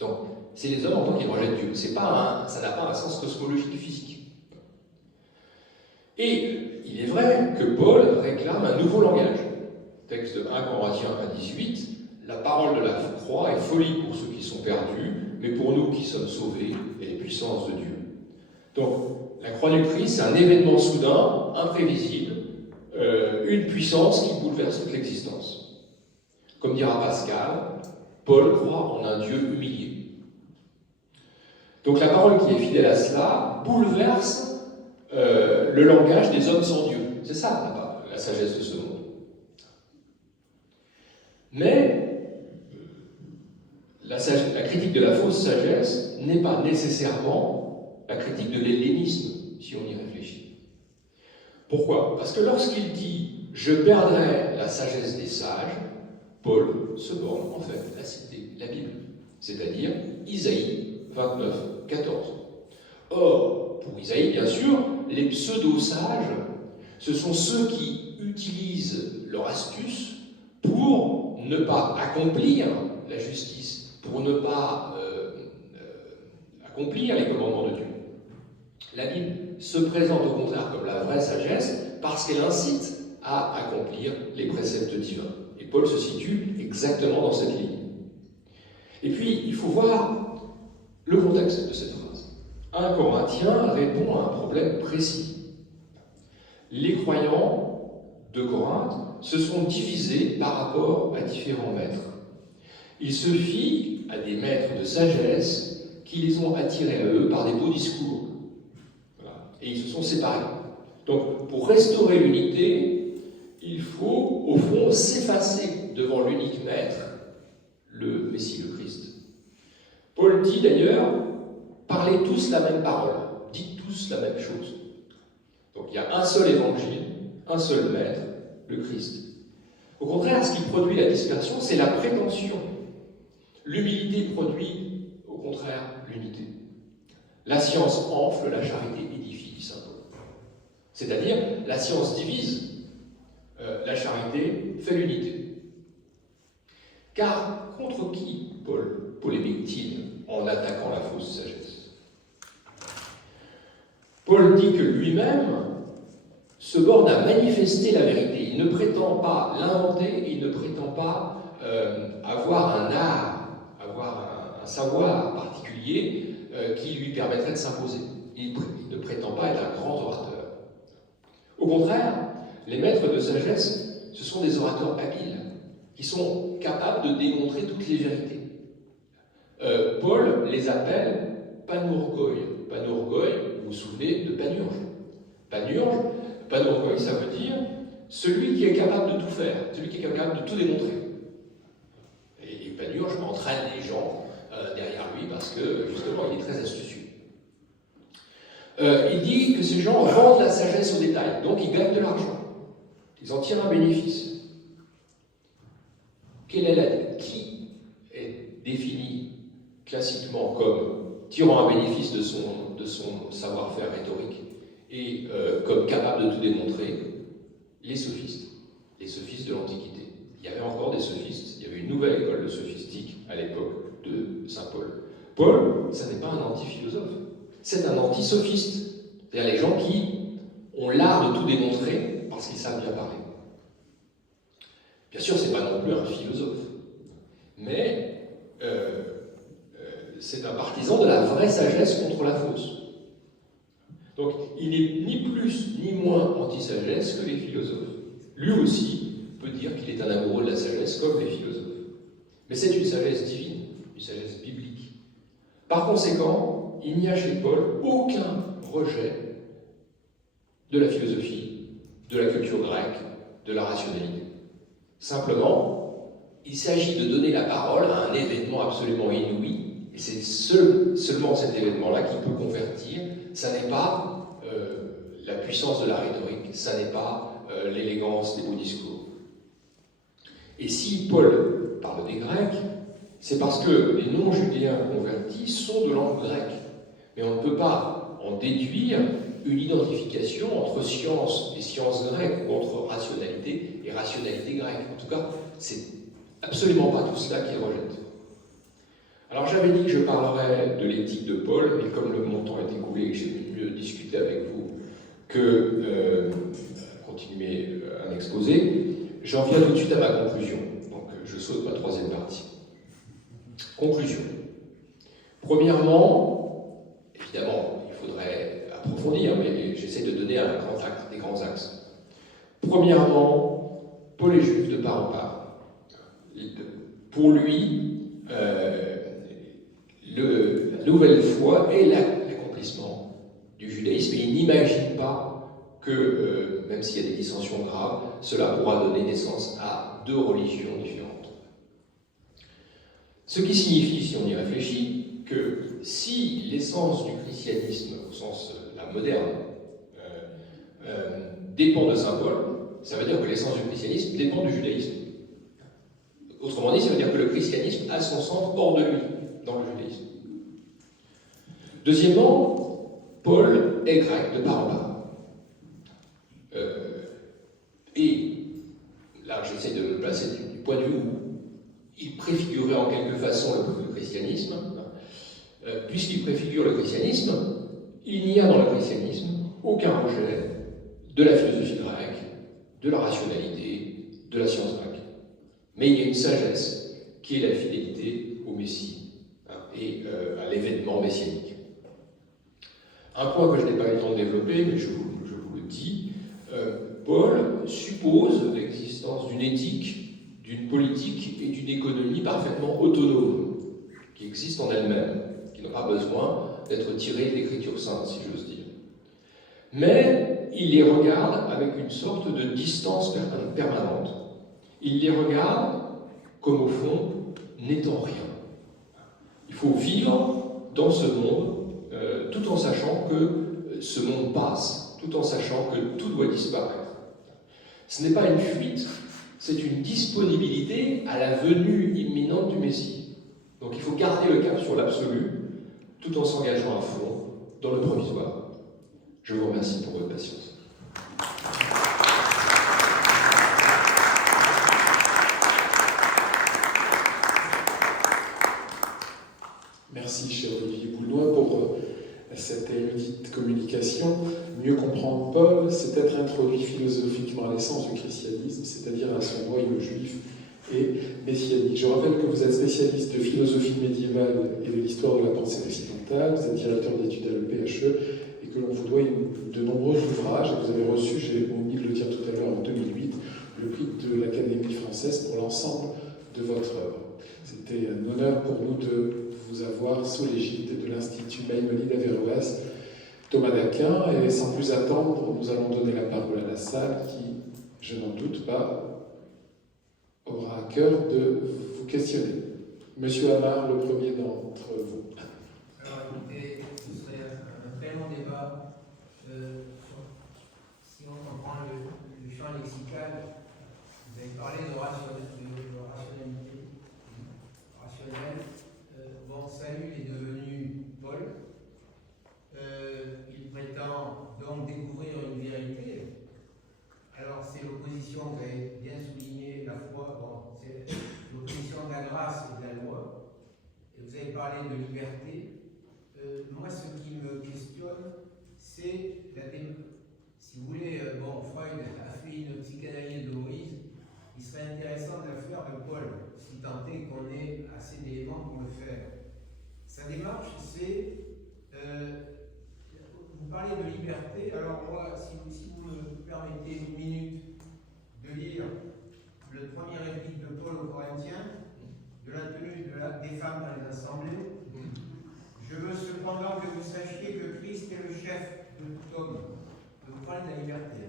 Donc, c'est les hommes en tant qu'ils rejettent Dieu. Ça n'a pas un sens cosmologique physique. Et il est vrai que Paul réclame un nouveau langage. Texte de 1 Corinthiens 1,18, la parole de la croix est folie pour ceux qui sont perdus, mais pour nous qui sommes sauvés, et les puissances de Dieu. Donc, la croix du Christ, c'est un événement soudain, imprévisible, une puissance qui bouleverse toute l'existence. Comme dira Pascal, Paul croit en un Dieu humilié. Donc la parole qui est fidèle à cela bouleverse le langage des hommes sans Dieu. C'est ça la sagesse de ce monde. Mais la critique de la fausse sagesse n'est pas nécessairement la critique de l'hellénisme, si on y réfléchit. Pourquoi? Parce que lorsqu'il dit « je perdrai la sagesse des sages », Paul se borne en fait à citer la Bible, c'est-à-dire Isaïe 29, 14. Or, pour Isaïe, bien sûr, les pseudo-sages, ce sont ceux qui utilisent leur astuce pour ne pas accomplir la justice, pour ne pas accomplir les commandements de Dieu. La Bible se présente au contraire comme la vraie sagesse parce qu'elle incite à accomplir les préceptes divins. Et Paul se situe exactement dans cette ligne. Et puis, il faut voir le contexte de cette phrase. 1 Corinthien répond à un problème précis. Les croyants de Corinthe se sont divisés par rapport à différents maîtres. Ils se fient à des maîtres de sagesse qui les ont attirés à eux par des beaux discours. Voilà. Et ils se sont séparés. Donc, pour restaurer l'unité, il faut, au fond, s'effacer devant l'unique maître, le Messie, le Christ. Paul dit d'ailleurs, parlez tous la même parole, dites tous la même chose. Donc il y a un seul évangile, un seul maître, le Christ. Au contraire, ce qui produit la dispersion, c'est la prétention. L'humilité produit, au contraire, l'unité. La science enfle, la charité édifie, dit saint Paul. C'est-à-dire, la science divise, la charité fait l'unité. Car contre qui Paul polémique-t-il en attaquant la fausse sagesse? Paul dit que lui-même se borne à manifester la vérité. Il ne prétend pas l'inventer, il ne prétend pas avoir un art, avoir un savoir particulier qui lui permettrait de s'imposer. Il ne prétend pas être un grand orateur. Au contraire, les maîtres de sagesse, ce sont des orateurs habiles, qui sont capables de démontrer toutes les vérités. Paul les appelle panourgoi. Panourgoi, vous vous souvenez de Panurge. Panourgoi, ça veut dire celui qui est capable de tout faire, celui qui est capable de tout démontrer. Et Panurge entraîne les gens derrière lui parce que, justement, il est très astucieux. Il dit que ces gens vendent la sagesse au détail, donc ils gagnent de l'argent. Ils en tirent un bénéfice. Qui est défini classiquement comme tirant un bénéfice de son savoir-faire rhétorique, et comme capable de tout démontrer, les sophistes de l'Antiquité. Il y avait encore des sophistes, il y avait une nouvelle école de sophistique à l'époque de saint Paul. Paul, ça n'est pas un anti-philosophe, c'est un anti-sophiste. C'est-à-dire les gens qui ont l'art de tout démontrer parce qu'ils savent bien parler. Bien sûr, c'est pas non plus un philosophe, mais c'est un partisan de la vraie sagesse contre la fausse. Donc, il n'est ni plus ni moins anti-sagesse que les philosophes. Lui aussi peut dire qu'il est un amoureux de la sagesse comme les philosophes. Mais c'est une sagesse divine, une sagesse biblique. Par conséquent, il n'y a chez Paul aucun rejet de la philosophie, de la culture grecque, de la rationalité. Simplement, il s'agit de donner la parole à un événement absolument inouï, et c'est seulement cet événement-là qui peut convertir. Ça n'est pas la puissance de la rhétorique, ça n'est pas l'élégance des beaux discours. Et si Paul parle des Grecs, c'est parce que les non-judéens convertis sont de langue grecque. Mais on ne peut pas en déduire une identification entre science et science grecque, ou entre rationalité et rationalité grecque. En tout cas, c'est absolument pas tout cela qui rejette. Alors j'avais dit que je parlerais de l'éthique de Paul, mais comme mon temps est écoulé et que j'ai mieux discuter avec vous que continuer un exposé, j'en viens tout de suite à ma conclusion. Donc je saute ma troisième partie. Conclusion. Premièrement, évidemment, il faudrait approfondir, mais j'essaie de donner des grands axes. Premièrement, Paul est juif de part en part. Pour lui, la nouvelle foi est l'accomplissement du judaïsme, et il n'imagine pas que, même s'il y a des dissensions graves, cela pourra donner naissance à deux religions différentes. Ce qui signifie, si on y réfléchit, que si l'essence du christianisme, au sens la moderne, dépend de saint Paul, ça veut dire que l'essence du christianisme dépend du judaïsme. Autrement dit, ça veut dire que le christianisme a son centre hors de lui, dans le judaïsme. Deuxièmement, Paul est grec de part en part. Et là, j'essaie de me placer du point de vue où il préfigurait en quelque façon le christianisme. Puisqu'il préfigure le christianisme, il n'y a dans le christianisme aucun rejet de la philosophie grecque, de la rationalité, de la science grecque. Mais il y a une sagesse qui est la fidélité au Messie et à l'événement messianique. Un point que je n'ai pas eu le temps de développer, mais je vous le dis, Paul suppose l'existence d'une éthique, d'une politique et d'une économie parfaitement autonomes, qui existent en elles-mêmes, qui n'ont pas besoin d'être tirées de l'Écriture sainte, si j'ose dire. Mais il les regarde avec une sorte de distance permanente. Il les regarde comme au fond n'étant rien. Il faut vivre dans ce monde tout en sachant que ce monde passe, tout en sachant que tout doit disparaître. Ce n'est pas une fuite, c'est une disponibilité à la venue imminente du Messie. Donc il faut garder le cap sur l'absolu, tout en s'engageant à fond dans le provisoire. Je vous remercie pour votre patience. Merci, cher Olivier Boulnois, pour cette érudite communication. Mieux comprendre Paul, c'est être introduit philosophiquement à l'essence du christianisme, c'est-à-dire à son noyau juif et messianique. Je rappelle que vous êtes spécialiste de philosophie médiévale et de l'histoire de la pensée occidentale, vous êtes directeur d'études à l'EPHE et que l'on vous doit de nombreux ouvrages. Et vous avez reçu, j'ai oublié de le dire tout à l'heure, en 2008, le prix de l'Académie française pour l'ensemble de votre œuvre. C'était un honneur pour nous de vous avoir sous l'égide de l'Institut Maïmonide Averroès, Thomas d'Aquin, et sans plus attendre, nous allons donner la parole à la salle qui, je n'en doute pas, aura à cœur de vous questionner. Monsieur Amar, le premier d'entre vous. Alors écoutez, ce serait un très long débat. Si on comprend le champ lexical, vous avez parlé de rationalité. Rationnel. Bon, Saül est devenu Paul. avez parlé de liberté. Moi, ce qui me questionne, c'est si vous voulez, bon, Freud a fait une psychanalyse de Moïse, il serait intéressant de la faire de Paul, si tant est qu'on ait assez d'éléments pour le faire. Sa démarche, c'est, vous parlez de liberté, alors moi, si vous me permettez une minute de lire le premier épître de Paul aux Corinthiens, de la tenue des femmes dans les assemblées. Je veux cependant que vous sachiez que Christ est le chef de tout homme. Vous parlez de la liberté.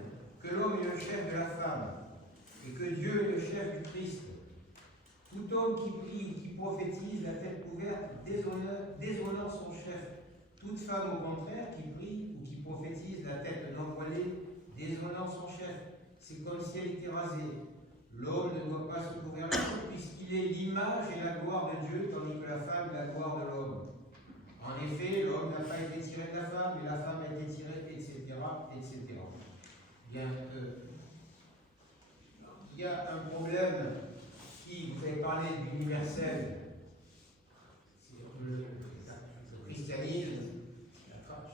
Que l'homme est le chef de la femme. Et que Dieu est le chef du Christ. Tout homme qui prie ou qui prophétise la tête couverte déshonore son chef. Toute femme, au contraire, qui prie ou qui prophétise la tête non voilée déshonore son chef. C'est comme si elle était rasée. L'homme ne doit pas se couvrir la tête puisqu'il est l'image et la gloire de Dieu, tandis que la femme est la gloire de l'homme. En effet, l'homme n'a pas été tiré de la femme, mais la femme a été tirée, etc., etc. Bien, il y a un problème qui, vous avez parlé de l'universel, c'est le christianisme,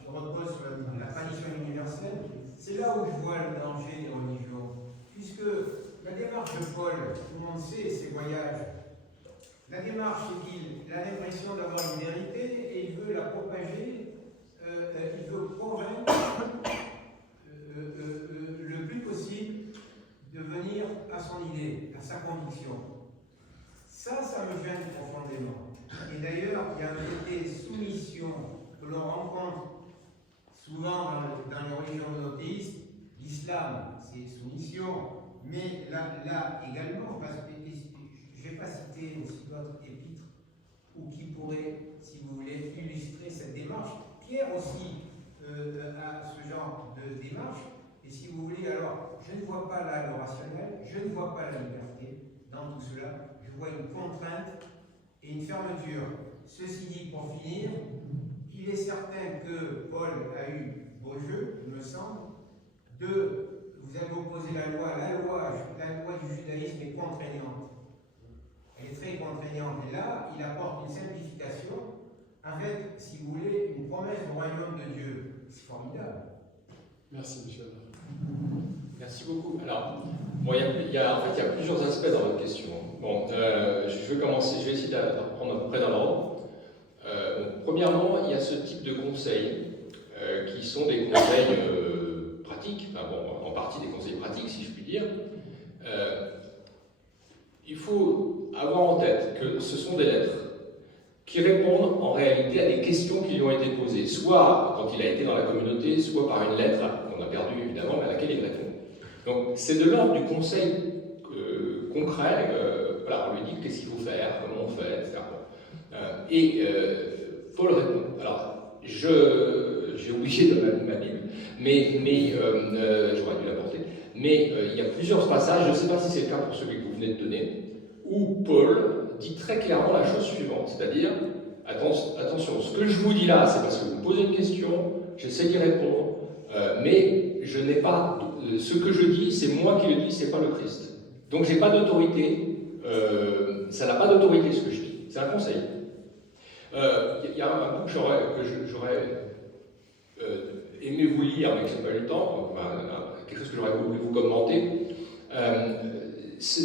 qui repose sur la tradition universelle. C'est là où je vois le danger des religions, puisque la démarche de Paul, tout le monde sait ses voyages. La démarche, c'est qu'il a l'impression d'avoir une vérité et il veut la propager, il veut convaincre le plus possible de venir à son idée, à sa conviction. Ça me gêne profondément. Et d'ailleurs, il y a un côté soumission que l'on rencontre souvent dans les religions monothéistes. L'islam, c'est soumission, mais là également, parce que je ne vais pas citer aussi d'autres épîtres ou qui pourraient, si vous voulez, illustrer cette démarche. Pierre aussi a ce genre de démarche. Et si vous voulez, alors, je ne vois pas là le rationnel, je ne vois pas la liberté dans tout cela. Je vois une contrainte et une fermeture. Ceci dit, pour finir, il est certain que Paul a eu beau jeu, il me semble, vous avez opposé la loi du judaïsme est contraignante. Elle est très contraignante. Et là, il apporte une simplification avec, si vous voulez, une promesse du royaume de Dieu. C'est formidable. Merci, monsieur. Merci beaucoup. Alors, bon, il y a plusieurs aspects dans votre question. Bon, je vais essayer de reprendre à peu près dans l'ordre. Premièrement, il y a ce type de conseils qui sont des conseils pratiques, enfin bon, en partie des conseils pratiques, si je puis dire. Il faut avoir en tête que ce sont des lettres qui répondent en réalité à des questions qui lui ont été posées, soit quand il a été dans la communauté, soit par une lettre qu'on a perdue évidemment, mais à laquelle il répond. Donc c'est de l'ordre du conseil concret, voilà, on lui dit qu'est-ce qu'il faut faire, comment on fait, etc. Paul répond. Alors, j'ai oublié de ma Bible, mais j'aurais dû l'apporter. Mais il y a plusieurs passages, je ne sais pas si c'est le cas pour celui que vous venez de donner, où Paul dit très clairement la chose suivante, c'est-à-dire, attention, ce que je vous dis là, c'est parce que vous me posez une question, j'essaie d'y répondre, mais je n'ai pas, ce que je dis, c'est moi qui le dis, c'est pas le Christ. Donc j'ai pas d'autorité, ça n'a pas d'autorité ce que je dis, c'est un conseil. Il y a un bout que j'aurais aimé vous lire, mais que je n'ai pas eu le temps, quelque chose que j'aurais voulu vous commenter. Ce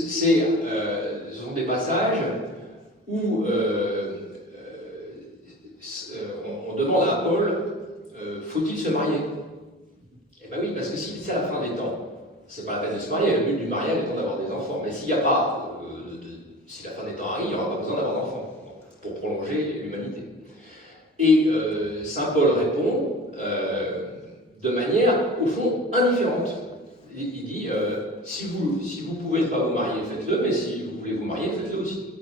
sont des passages où on demande à Paul, faut-il se marier? Eh bien oui, parce que si c'est à la fin des temps, c'est pas la peine de se marier, le but du mariage étant d'avoir des enfants. Mais s'il n'y a pas, si la fin des temps arrive, il n'y aura pas besoin d'avoir d'enfants pour prolonger l'humanité. Et saint Paul répond de manière, au fond, indifférente. Il dit, si vous ne pouvez pas vous marier, faites-le, mais si vous voulez vous marier, faites-le aussi.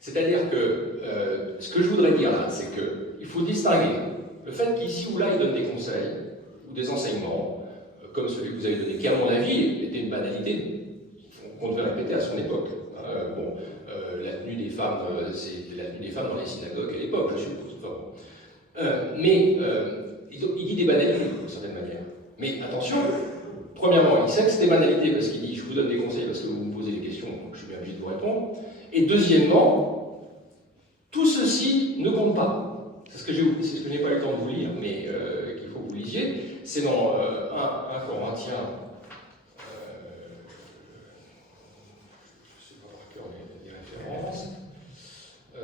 C'est-à-dire que ce que je voudrais dire là, c'est qu'il faut distinguer le fait qu'ici ou là, il donne des conseils ou des enseignements, comme celui que vous avez donné, qui, à mon avis, était une banalité, qu'on devait répéter à son époque. La tenue des femmes, c'est la tenue des femmes dans les synagogues à l'époque, je suppose. Mais il dit des banalités, d'une certaine manière. Mais attention, premièrement, il sait que c'est des banalités parce qu'il dit je vous donne des conseils parce que vous me posez des questions, donc je suis bien obligé de vous répondre. Et deuxièmement, tout ceci ne compte pas. C'est ce que je n'ai pas eu le temps de vous lire, mais qu'il faut que vous lisiez. C'est dans 1 Corinthiens, je ne sais pas par cœur les références. Je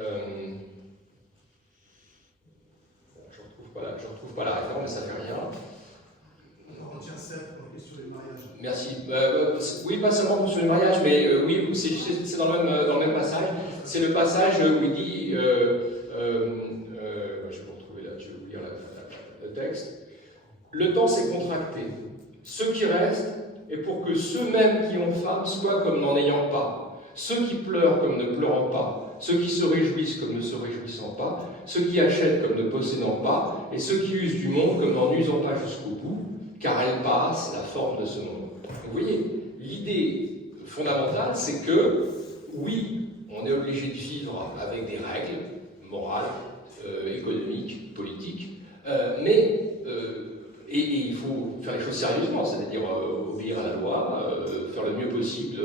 ne retrouve pas la référence, mais ça ne fait rien. Corinthiens 7 pour la question des mariages. Merci. Oui, pas seulement pour sur le mariage, mais oui, c'est dans le même passage. C'est le passage où il dit, je vais vous retrouver là, je vais vous lire le texte. Le temps s'est contracté. Ceux qui restent, et pour que ceux-mêmes qui ont faim soient comme n'en ayant pas, ceux qui pleurent comme ne pleurant pas, ceux qui se réjouissent comme ne se réjouissant pas, ceux qui achètent comme ne possédant pas, et ceux qui usent du monde comme n'en usant pas jusqu'au bout, car elle passe la forme de ce monde. Vous voyez, l'idée fondamentale, c'est que, oui, on est obligé de vivre avec des règles morales, économiques, politiques, mais il faut faire les choses sérieusement, c'est-à-dire obéir à la loi, faire le mieux possible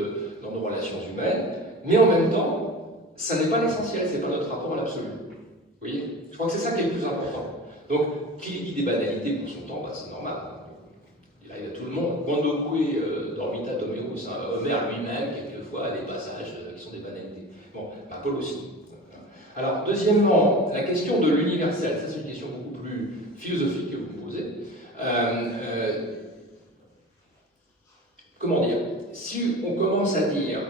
dans nos relations humaines, mais en même temps, ça n'est pas l'essentiel, c'est pas notre rapport à l'absolu. Vous voyez, je crois que c'est ça qui est le plus important. Donc, qu'il dit des banalités pour son temps, bah, c'est normal. Il arrive à tout le monde. Quando qui dormita Domerus, Homère lui-même, quelquefois, a des passages qui sont des banalités. Bon, Paul aussi. Alors, deuxièmement, la question de l'universel, ça c'est une question beaucoup plus philosophique que vous me posez. Comment dire? Si on commence à dire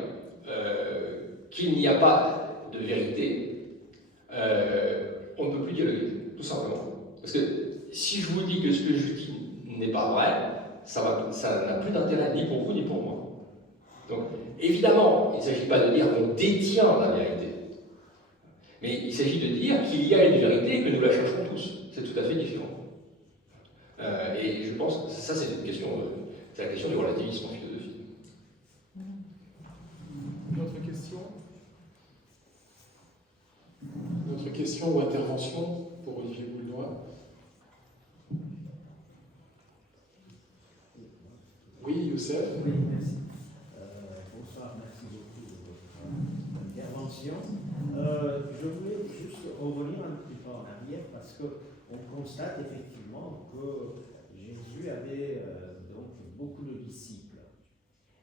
qu'il n'y a pas de vérité, on ne peut plus dialoguer, tout simplement. Parce que si je vous dis que ce que je dis n'est pas vrai, ça n'a plus d'intérêt ni pour vous ni pour moi. Donc, évidemment, il ne s'agit pas de dire qu'on détient la vérité, mais il s'agit de dire qu'il y a une vérité et que nous la cherchons tous. C'est tout à fait différent. Et je pense que ça, c'est la question du relativisme en philosophie. Une autre question? Une autre question ou intervention pour Olivier Boulnois? Oui, Youssef? Oui, merci. Bonsoir, merci beaucoup de votre intervention. Je voulais juste revenir un petit peu en arrière parce qu'on constate effectivement que Jésus avait donc beaucoup de disciples.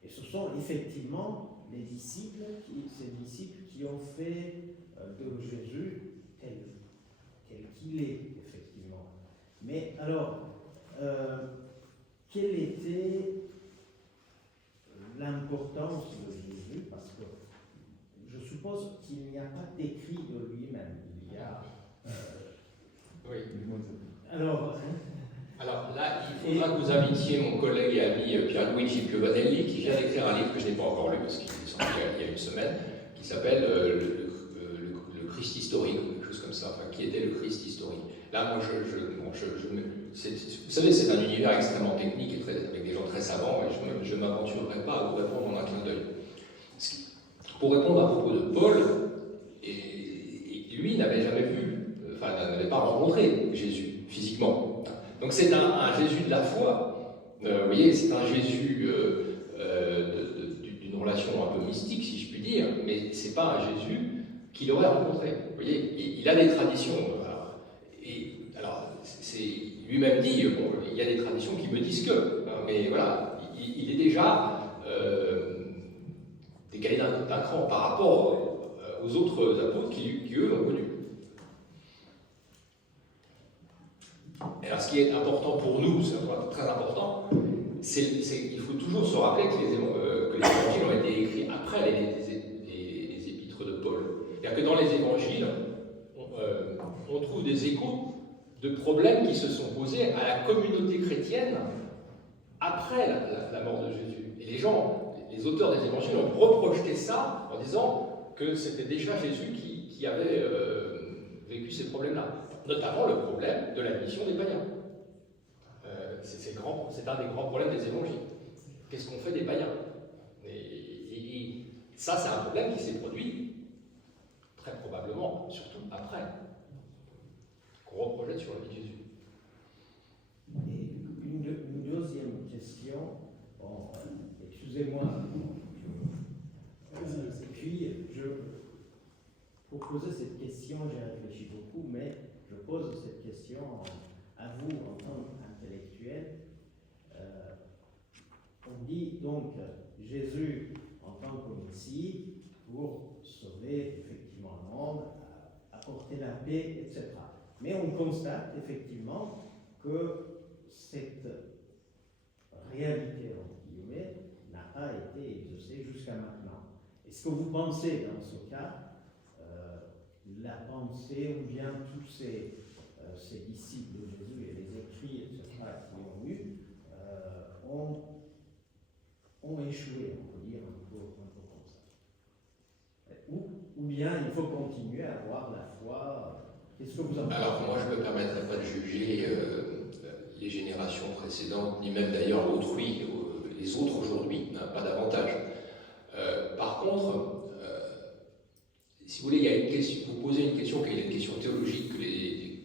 Et ce sont effectivement ces disciples qui ont fait de Jésus tel qu'il est, effectivement. Mais alors, quelle était l'importance de Jésus? Parce que je suppose qu'il n'y a pas d'écrit de lui-même. Il y a. Oui. Alors là, il faudra que vous invitiez mon collègue et ami Pierluigi Piovanelli, qui vient d'écrire un livre que je n'ai pas encore lu, parce qu'il est sorti il y a une semaine, qui s'appelle le Christ historique, ou quelque chose comme ça, enfin, qui était le Christ historique. Là, moi, vous savez, c'est un univers extrêmement technique et avec des gens très savants, et je ne m'aventurerai pas à vous répondre en un clin d'œil. Pour répondre à propos de Paul, et lui n'avait jamais vu, n'avait pas rencontré Jésus physiquement. Donc c'est un Jésus de la foi. Vous voyez, c'est un Jésus d'une relation un peu mystique, si je puis dire, mais c'est pas un Jésus qu'il aurait rencontré. Vous voyez, il a des traditions. Lui-même dit, bon, il y a des traditions qui me disent que, mais voilà, il est déjà décalé d'un cran par rapport aux autres apôtres qui eux, l'ont connu. Alors, ce qui est important pour nous, c'est très important, c'est qu'il faut toujours se rappeler que les évangiles ont été écrits après les épîtres de Paul. C'est-à-dire que dans les évangiles, on trouve des échos de problèmes qui se sont posés à la communauté chrétienne après la mort de Jésus. Et les auteurs des évangiles ont reproché ça en disant que c'était déjà Jésus qui avait vécu ces problèmes-là. Notamment le problème de la mission des païens. C'est un des grands problèmes des évangiles. Qu'est-ce qu'on fait des païens? Et ça, c'est un problème qui s'est produit très probablement, surtout après, qu'on reprojette sur la vie de Jésus. Et une deuxième question, bon, excusez-moi, et puis pour poser cette question, j'ai réfléchi beaucoup. question à vous en tant qu'intellectuel. On dit donc Jésus en tant que Messie pour sauver effectivement le monde, apporter la paix, etc. Mais on constate effectivement que cette réalité, entre guillemets, n'a pas été exaucée jusqu'à maintenant. Est-ce que vous pensez dans ce cas, la pensée ou bien tous ces disciples de Jésus et les écrits, etc., qui ont eu, ont échoué, on peut dire un peu comme ça. Ou bien il faut continuer à avoir la foi. Qu'est-ce que vous en pensez? Alors moi je ne me permettrai pas de juger les générations précédentes, ni même d'ailleurs autrui, les autres aujourd'hui, pas davantage. Par contre, si vous voulez, il y a une question, vous posez une question qui est une question théologique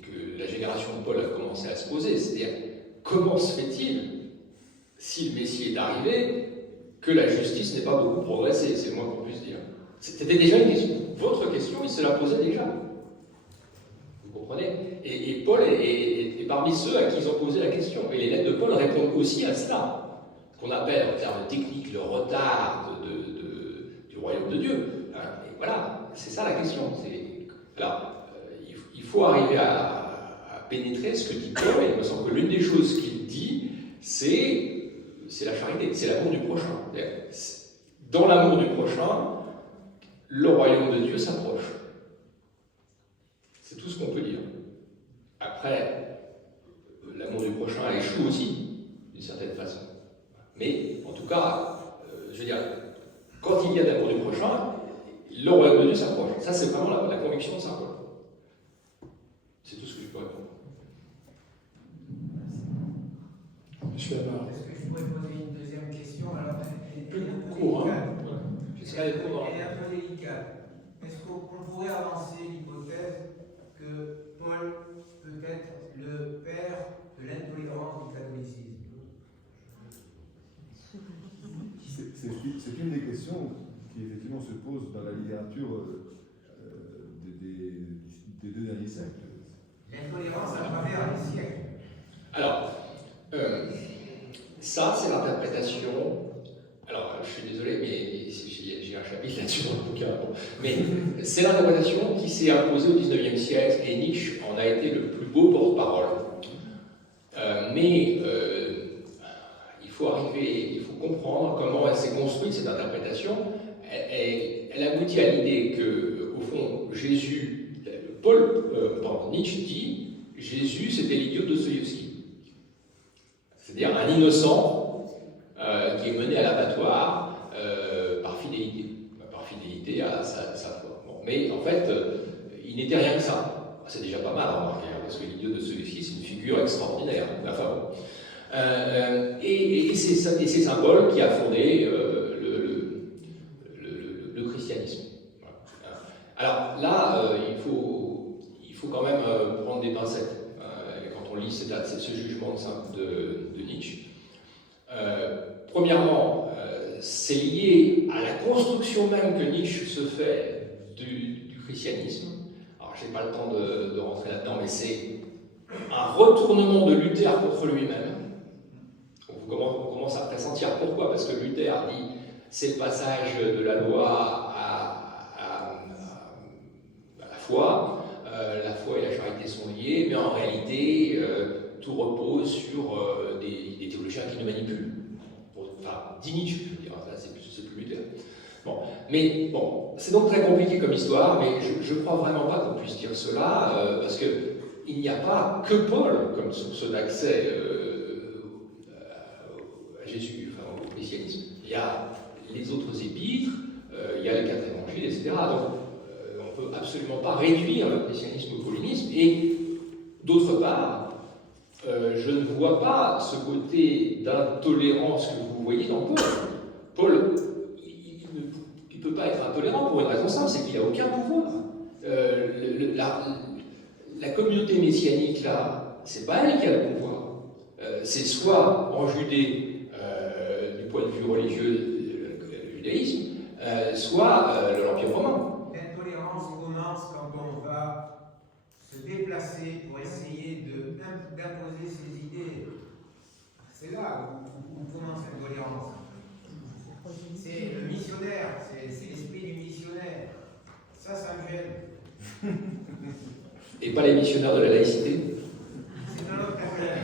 que la génération de Paul a commencé à se poser, c'est-à-dire comment se fait-il, si le Messie est arrivé, que la justice n'ait pas beaucoup progressé, c'est le moins qu'on puisse dire. C'était déjà une question. Votre question, il se la posait déjà. Vous comprenez? Et Paul est parmi ceux à qui ils ont posé la question. Et les lettres de Paul répondent aussi à cela. Ce qu'on appelle en termes techniques le retard du royaume de Dieu. Et voilà, c'est ça la question. Alors, il faut arriver à pénétrer ce que dit Paul. Et il me semble que l'une des choses qu'il dit, c'est la charité, c'est l'amour du prochain. Dans l'amour du prochain, le royaume de Dieu s'approche. C'est tout ce qu'on peut dire. Après, l'amour du prochain échoue aussi, d'une certaine façon. Mais, en tout cas, je veux dire, quand il y a d'amour du prochain, le royaume de Dieu s'approche. Ça, c'est vraiment la conviction de Saint Paul. C'est tout ce que je peux répondre. Monsieur Amar. Est-ce que je pourrais poser une deuxième question? Alors, elle est Plus un peu court, délicate. J'essaierai d'être court. Elle est un peu délicate. Est-ce qu'on pourrait avancer l'hypothèse que Paul peut être le père de l'intolérance du catholicisme? C'est une des questions qui effectivement se pose dans la littérature des 2 derniers siècles. L'intolérance à travers les siècles. Alors, ça, c'est l'interprétation. Alors, je suis désolé, mais j'ai un chapitre là-dessus dans le bouquin. Bon. Mais c'est l'interprétation qui s'est imposée au XIXe siècle, et Nietzsche en a été le plus beau porte-parole. Mais il faut comprendre comment elle s'est construite, cette interprétation. Elle aboutit à l'idée que, au fond, Nietzsche dit Jésus, c'était l'idiot de Dostoïevski. C'est-à-dire un innocent qui est mené à l'abattoir par fidélité à sa foi. Bon, mais en fait, il n'était rien que ça. C'est déjà pas mal à remarquer, parce que l'idiot de Dostoïevski, c'est une figure extraordinaire. Enfin bon. Et c'est Saint Paul qui a fondé le christianisme. Voilà. Alors là, il faut quand même prendre des pincettes quand on lit ce jugement de Nietzsche. Premièrement, c'est lié à la construction même que Nietzsche se fait du christianisme. Alors, je n'ai pas le temps de rentrer là-dedans, mais c'est un retournement de Luther contre lui-même. On commence à pressentir pourquoi, parce que Luther dit c'est le passage de la loi à la foi. La foi et la charité sont liées, mais en réalité, tout repose sur des théologiens qui nous manipulent. Enfin, dit Nietzsche, je veux dire, là, c'est plus Luther. Bon. Mais bon, c'est donc très compliqué comme histoire, mais je ne crois vraiment pas qu'on puisse dire cela, parce qu'il n'y a pas que Paul comme source d'accès à Jésus, enfin, au christianisme. Il y a les autres épîtres, il y a les 4 évangiles, etc. Donc, on ne peut absolument pas réduire le christianisme au paulinisme. Et d'autre part, je ne vois pas ce côté d'intolérance que vous voyez dans Paul. Paul, il ne peut pas être intolérant pour une raison simple, c'est qu'il n'a aucun pouvoir. La communauté messianique, là, c'est pas elle qui a le pouvoir. C'est soit en Judée, du point de vue religieux, le judaïsme, soit l'Empire romain. L'intolérance commence quand on va se déplacer pour essayer d'imposer ses idées. C'est là où commence l'intolérance. C'est le missionnaire, c'est l'esprit du missionnaire. Ça me gêne. Et pas les missionnaires de la laïcité. C'est un autre affaire.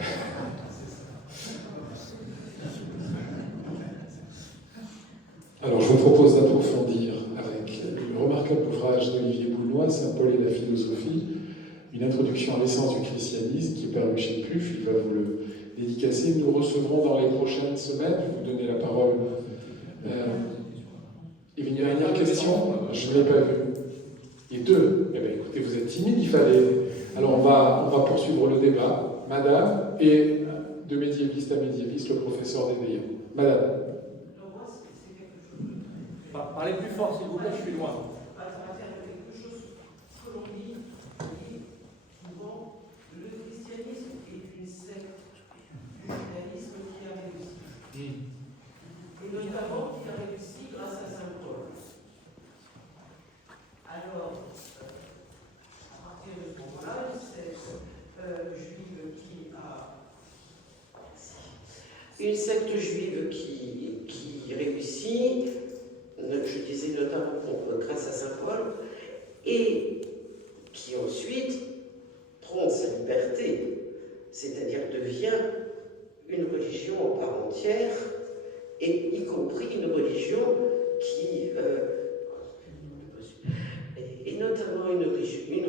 Alors, je vous propose d'approfondir avec le remarquable ouvrage d'Olivier Bounois, Saint-Paul et la philosophie, une introduction à l'essence du christianisme, qui est paru chez PUF. Il va vous le dédicacer. Nous recevrons dans les prochaines semaines, je vais vous donner la parole. Il y a une dernière question, je ne l'ai pas vue. Et deux. Eh bien, écoutez, vous êtes timide, il fallait. Alors, on va poursuivre le débat. Madame, et de médiéviste à médiéviste, le professeur Déveillant. Madame. Parlez plus fort, s'il vous plaît, je suis loin. À travers quelque chose que l'on dit souvent, le christianisme est une secte du judaïsme qui a réussi. Et notamment qui a réussi grâce à Saint Paul. Alors, à partir de ce moment-là, cette juive qui a. Une secte juive qui réussit. Je disais notamment grâce à Saint Paul, et qui ensuite prend sa liberté, c'est-à-dire devient une religion en part entière, et y compris une religion qui et notamment une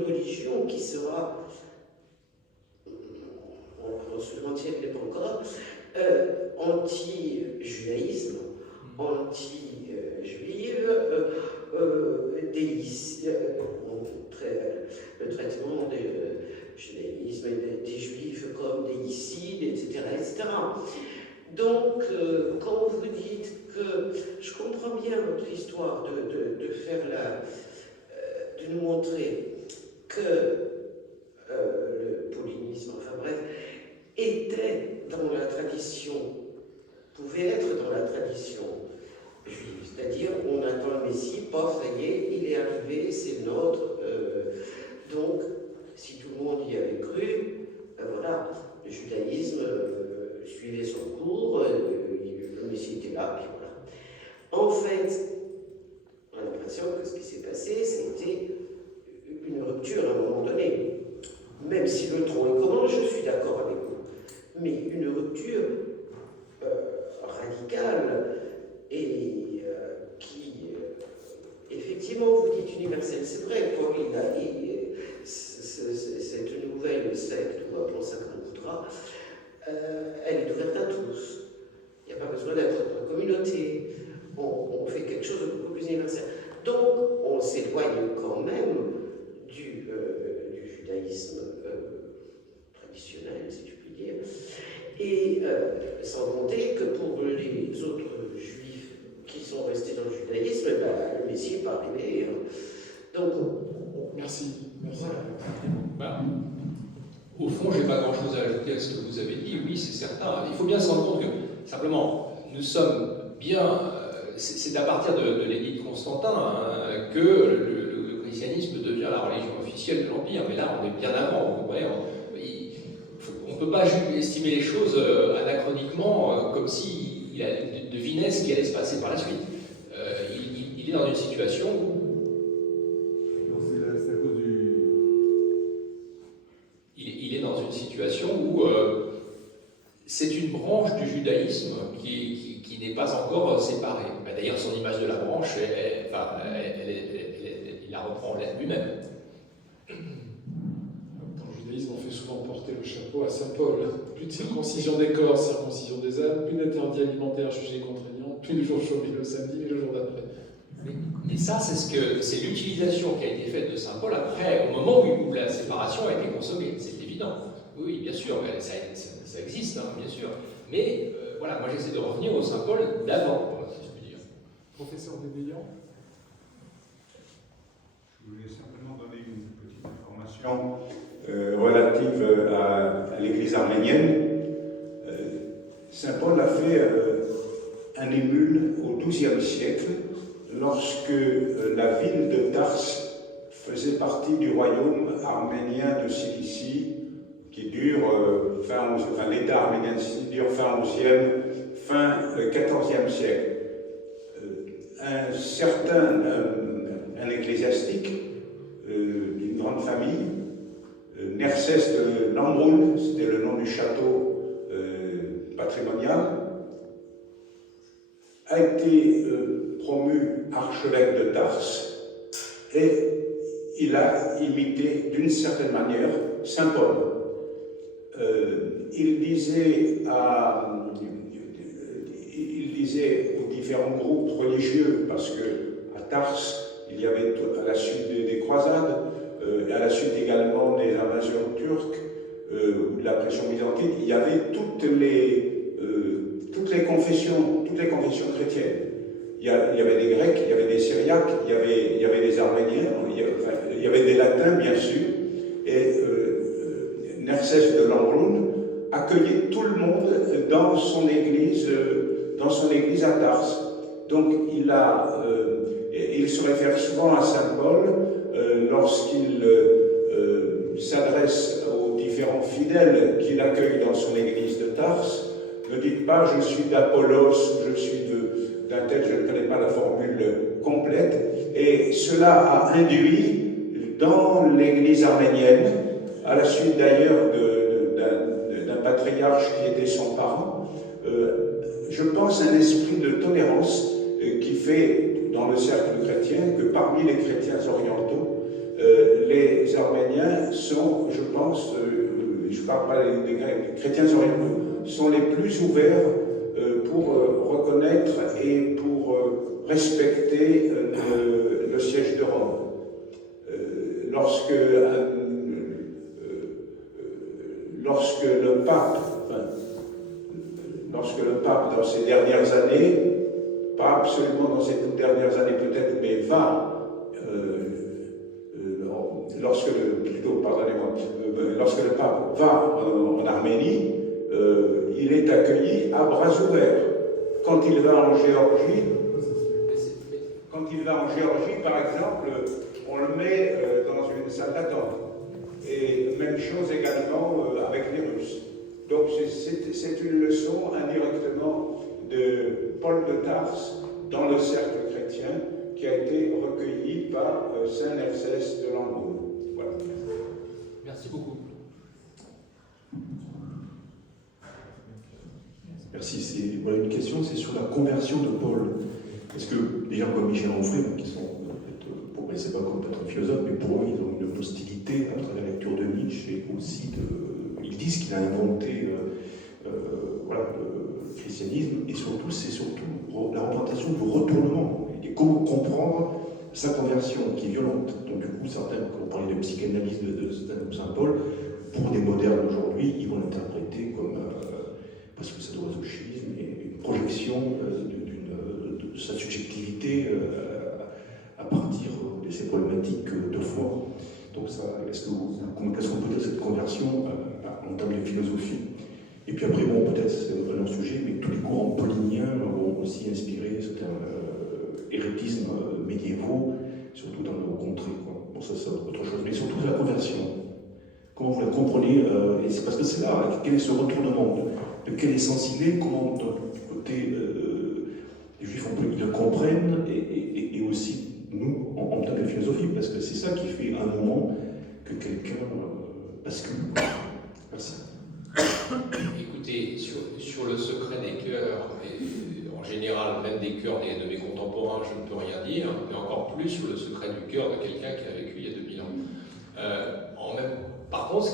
religion qui sera, on se demande si elle n'est pas encore, anti-judaïsme, anti-juive, le traitement du judaïsme et des juifs comme déicides, etc., etc. Donc, quand vous dites que je comprends bien votre histoire de faire de nous montrer que le paulinisme, enfin bref, était dans la tradition, pouvait être dans la tradition juive, c'est-à-dire on attend le Messie, paf, ça y est, il est arrivé, c'est le nôtre, donc si tout le monde y avait cru, voilà, le judaïsme suivait son cours, le Messie était là, puis voilà. En fait, on a l'impression que ce qui s'est passé, c'était une rupture à un moment donné, même si le tronc est commun, je suis d'accord avec vous, mais une rupture radicale et qui, effectivement, vous dites universelle, c'est vrai, Paul, cette nouvelle secte, ou appelons ça comme on voudra, elle est ouverte à tous. Il n'y a pas besoin d'être dans la communauté. On fait quelque chose de beaucoup plus universel. Donc, on s'éloigne quand même du judaïsme traditionnel, si je puis dire. Et sans compter que pour les autres juifs qui sont restés dans le judaïsme, le Messie n'est pas arrivé. Donc, Merci. Voilà. Bah, au fond, je n'ai pas grand-chose à ajouter à ce que vous avez dit. Oui, c'est certain. Il faut bien se rendre compte que, simplement, nous sommes bien... c'est à partir de l'édit de Constantin que le christianisme devient la religion officielle de l'Empire. Mais là, on est bien avant, vous comprenez. On ne peut pas estimer les choses anachroniquement comme s'il devinait ce qui allait se passer par la suite. Il est dans une situation où... C'est à cause du... Il est dans une situation où c'est une branche du judaïsme qui n'est pas encore séparée. D'ailleurs, son image de la branche, il la reprend lui-même. Dans le judaïsme, on fait souvent porter le chapeau à Saint Paul. Plus de circoncision des corps, circoncision des âmes, plus d'interdits alimentaires jugés contraignants, plus de jours chômés le samedi et le jour d'après. Mais ça, c'est l'utilisation qui a été faite de Saint Paul après, au moment où la séparation a été consommée. C'est évident. Oui, bien sûr, ça existe, hein, bien sûr. Mais voilà, moi j'essaie de revenir au Saint Paul d'avant, si je puis dire. Professeur Déveillant. Je voulais simplement donner une petite information relative à l'Église arménienne. Saint Paul a fait un émule au XIIe siècle, lorsque la ville de Tars faisait partie du royaume arménien de enfin, l'État arménien de Sidi dure fin 11e, fin 14e siècle. Un certain un ecclésiastique d'une grande famille, Nercès de Lamroun, c'était le nom du château patrimonial, a été promu archevêque de Tars et il a imité d'une certaine manière Saint Paul. Il disait aux différents groupes religieux, parce que à Tars, il y avait à la suite des croisades, et à la suite également des invasions turques ou de la pression byzantine, il y avait toutes les confessions chrétiennes. Il y avait des Grecs, il y avait des Syriaques, il y avait des Arméniens, il y avait des Latins bien sûr, et Nercès de Lamroun accueillait tout le monde dans son église à Tars. Donc il se réfère souvent à Saint Paul lorsqu'il s'adresse aux différents fidèles qu'il accueille dans son église de Tars. Ne dites pas je suis d'Apollos, je suis d'un tel, je ne connais pas la formule complète. Et cela a induit dans l'église arménienne, à la suite d'ailleurs d'un patriarche qui était son parent, je pense un esprit de tolérance qui fait dans le cercle chrétien que parmi les chrétiens orientaux, les Arméniens sont, je pense, je ne parle pas des Grecs, les chrétiens orientaux sont les plus ouverts pour reconnaître et pour respecter le siège de Rome. Lorsque le pape, dans ces dernières années, pas absolument dans ces toutes dernières années peut-être, mais lorsque le pape va en Arménie, il est accueilli à bras ouverts. Quand il va en Géorgie, par exemple, on le met dans une salle d'attente. Et même chose également avec les Russes. Donc c'est une leçon indirectement de Paul de Tars dans le cercle chrétien qui a été recueilli par Saint Nercès de Lamroun. Voilà. Merci beaucoup. Merci. Voilà une question, c'est sur la conversion de Paul. Parce que des gens comme Michel Onfray, qui sont pour moi, c'est pas comme être un philosophe, mais pour eux, ils ont une hostilité à travers la lecture de Nietzsche et aussi ils disent qu'il a inventé le christianisme, et surtout, c'est surtout la représentation du retournement et comment comprendre sa conversion qui est violente. Donc du coup, certains, quand on parlait de psychanalyse de Saint Paul, pour des modernes aujourd'hui, ils vont l'interpréter comme parce que ça doit au schisme et une projection de sa subjectivité à partir de ces problématiques de foi. Donc ça, qu'est-ce qu'on peut dire de cette conversion en termes de philosophie? Et puis après, bon, peut-être c'est un autre sujet, mais tous les courants pauliniens ont aussi inspiré certains hérétismes médiévaux, surtout dans nos contrées. Bon, ça c'est autre chose, mais surtout la conversion. Comment vous la comprenez? Et c'est parce que c'est là, quel est ce retournement? De quel est sens il est? Comment, du côté des Juifs, ils le comprennent, et aussi nous, en termes de philosophie, parce que c'est ça qui fait à un moment que quelqu'un bascule. Merci. Écoutez, sur le secret des cœurs, et en général, même des cœurs de mes contemporains, je ne peux rien dire, mais encore plus sur le secret du cœur de quelqu'un qui a vécu il y a 2000 ans. Par contre,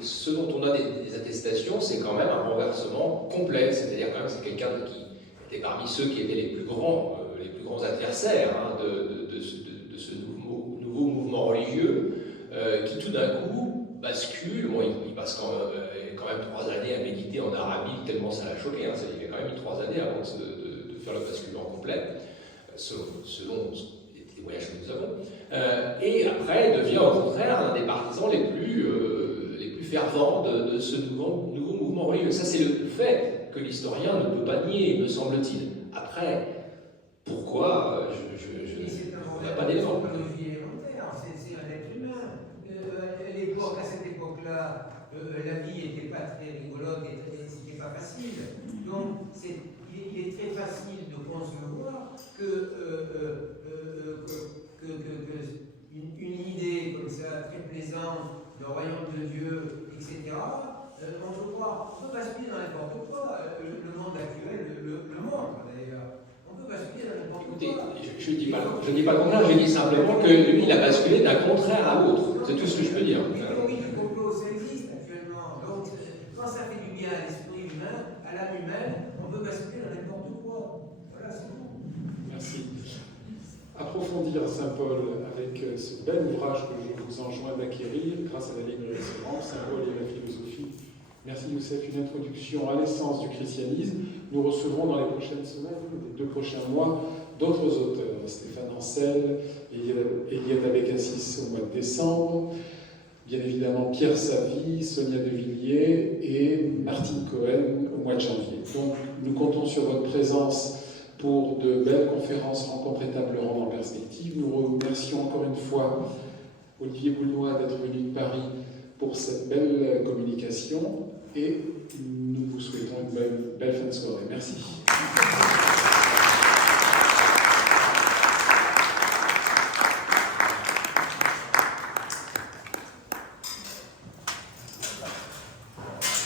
ce dont on a des attestations, c'est quand même un renversement complet, c'est-à-dire quand même c'est quelqu'un qui était parmi ceux qui étaient les plus grands adversaires de ce nouveau mouvement religieux, qui tout d'un coup bascule. Bon, il passe quand même 3 années à méditer en Arabie, tellement ça l'a choqué. Il a quand même mis 3 années avant de faire le basculement complet, selon les témoignages que nous avons. Et après, devient au contraire l'un des partisans les plus fervents de ce nouveau mouvement religieux. Ça, c'est le fait que l'historien ne peut pas nier, me semble-t-il. Après, pourquoi on n'a pas d'éléments. C'est un être humain. À cette époque-là, la vie n'était pas très rigolote et c'était pas facile. Donc, il est très facile de concevoir une idée comme ça, très plaisante, le royaume de Dieu, etc., on peut basculer dans n'importe quoi. Le monde actuel le montre d'ailleurs. On peut basculer dans n'importe Écoutez, quoi. je ne dis pas le contraire, je dis simplement que lui, il a basculé d'un contraire à l'autre. C'est tout ce que je peux dire. Les théories du complot, ça existe actuellement. Donc, quand ça fait du bien à l'esprit humain, à l'âme humaine, on peut basculer dans n'importe quoi. Voilà, c'est tout. Merci. Approfondir Saint-Paul avec ce bel ouvrage que je vous enjoins d'acquérir grâce à la librairie Séran, Saint-Paul et la philosophie. Merci Youssef, une introduction à l'essence du christianisme. Nous recevrons dans les prochaines semaines, les 2 prochains mois, d'autres auteurs. Stéphane Ancel, Eliade Abécassis au mois de décembre, bien évidemment Pierre Savy, Sonia De Villiers et Martine Cohen au mois de janvier. Donc nous comptons sur votre présence pour de belles conférences, rencontres et tables rondes en perspective. Nous remercions encore une fois Olivier Boulnois d'être venu de Paris pour cette belle communication et nous vous souhaitons une belle fin de soirée. Merci.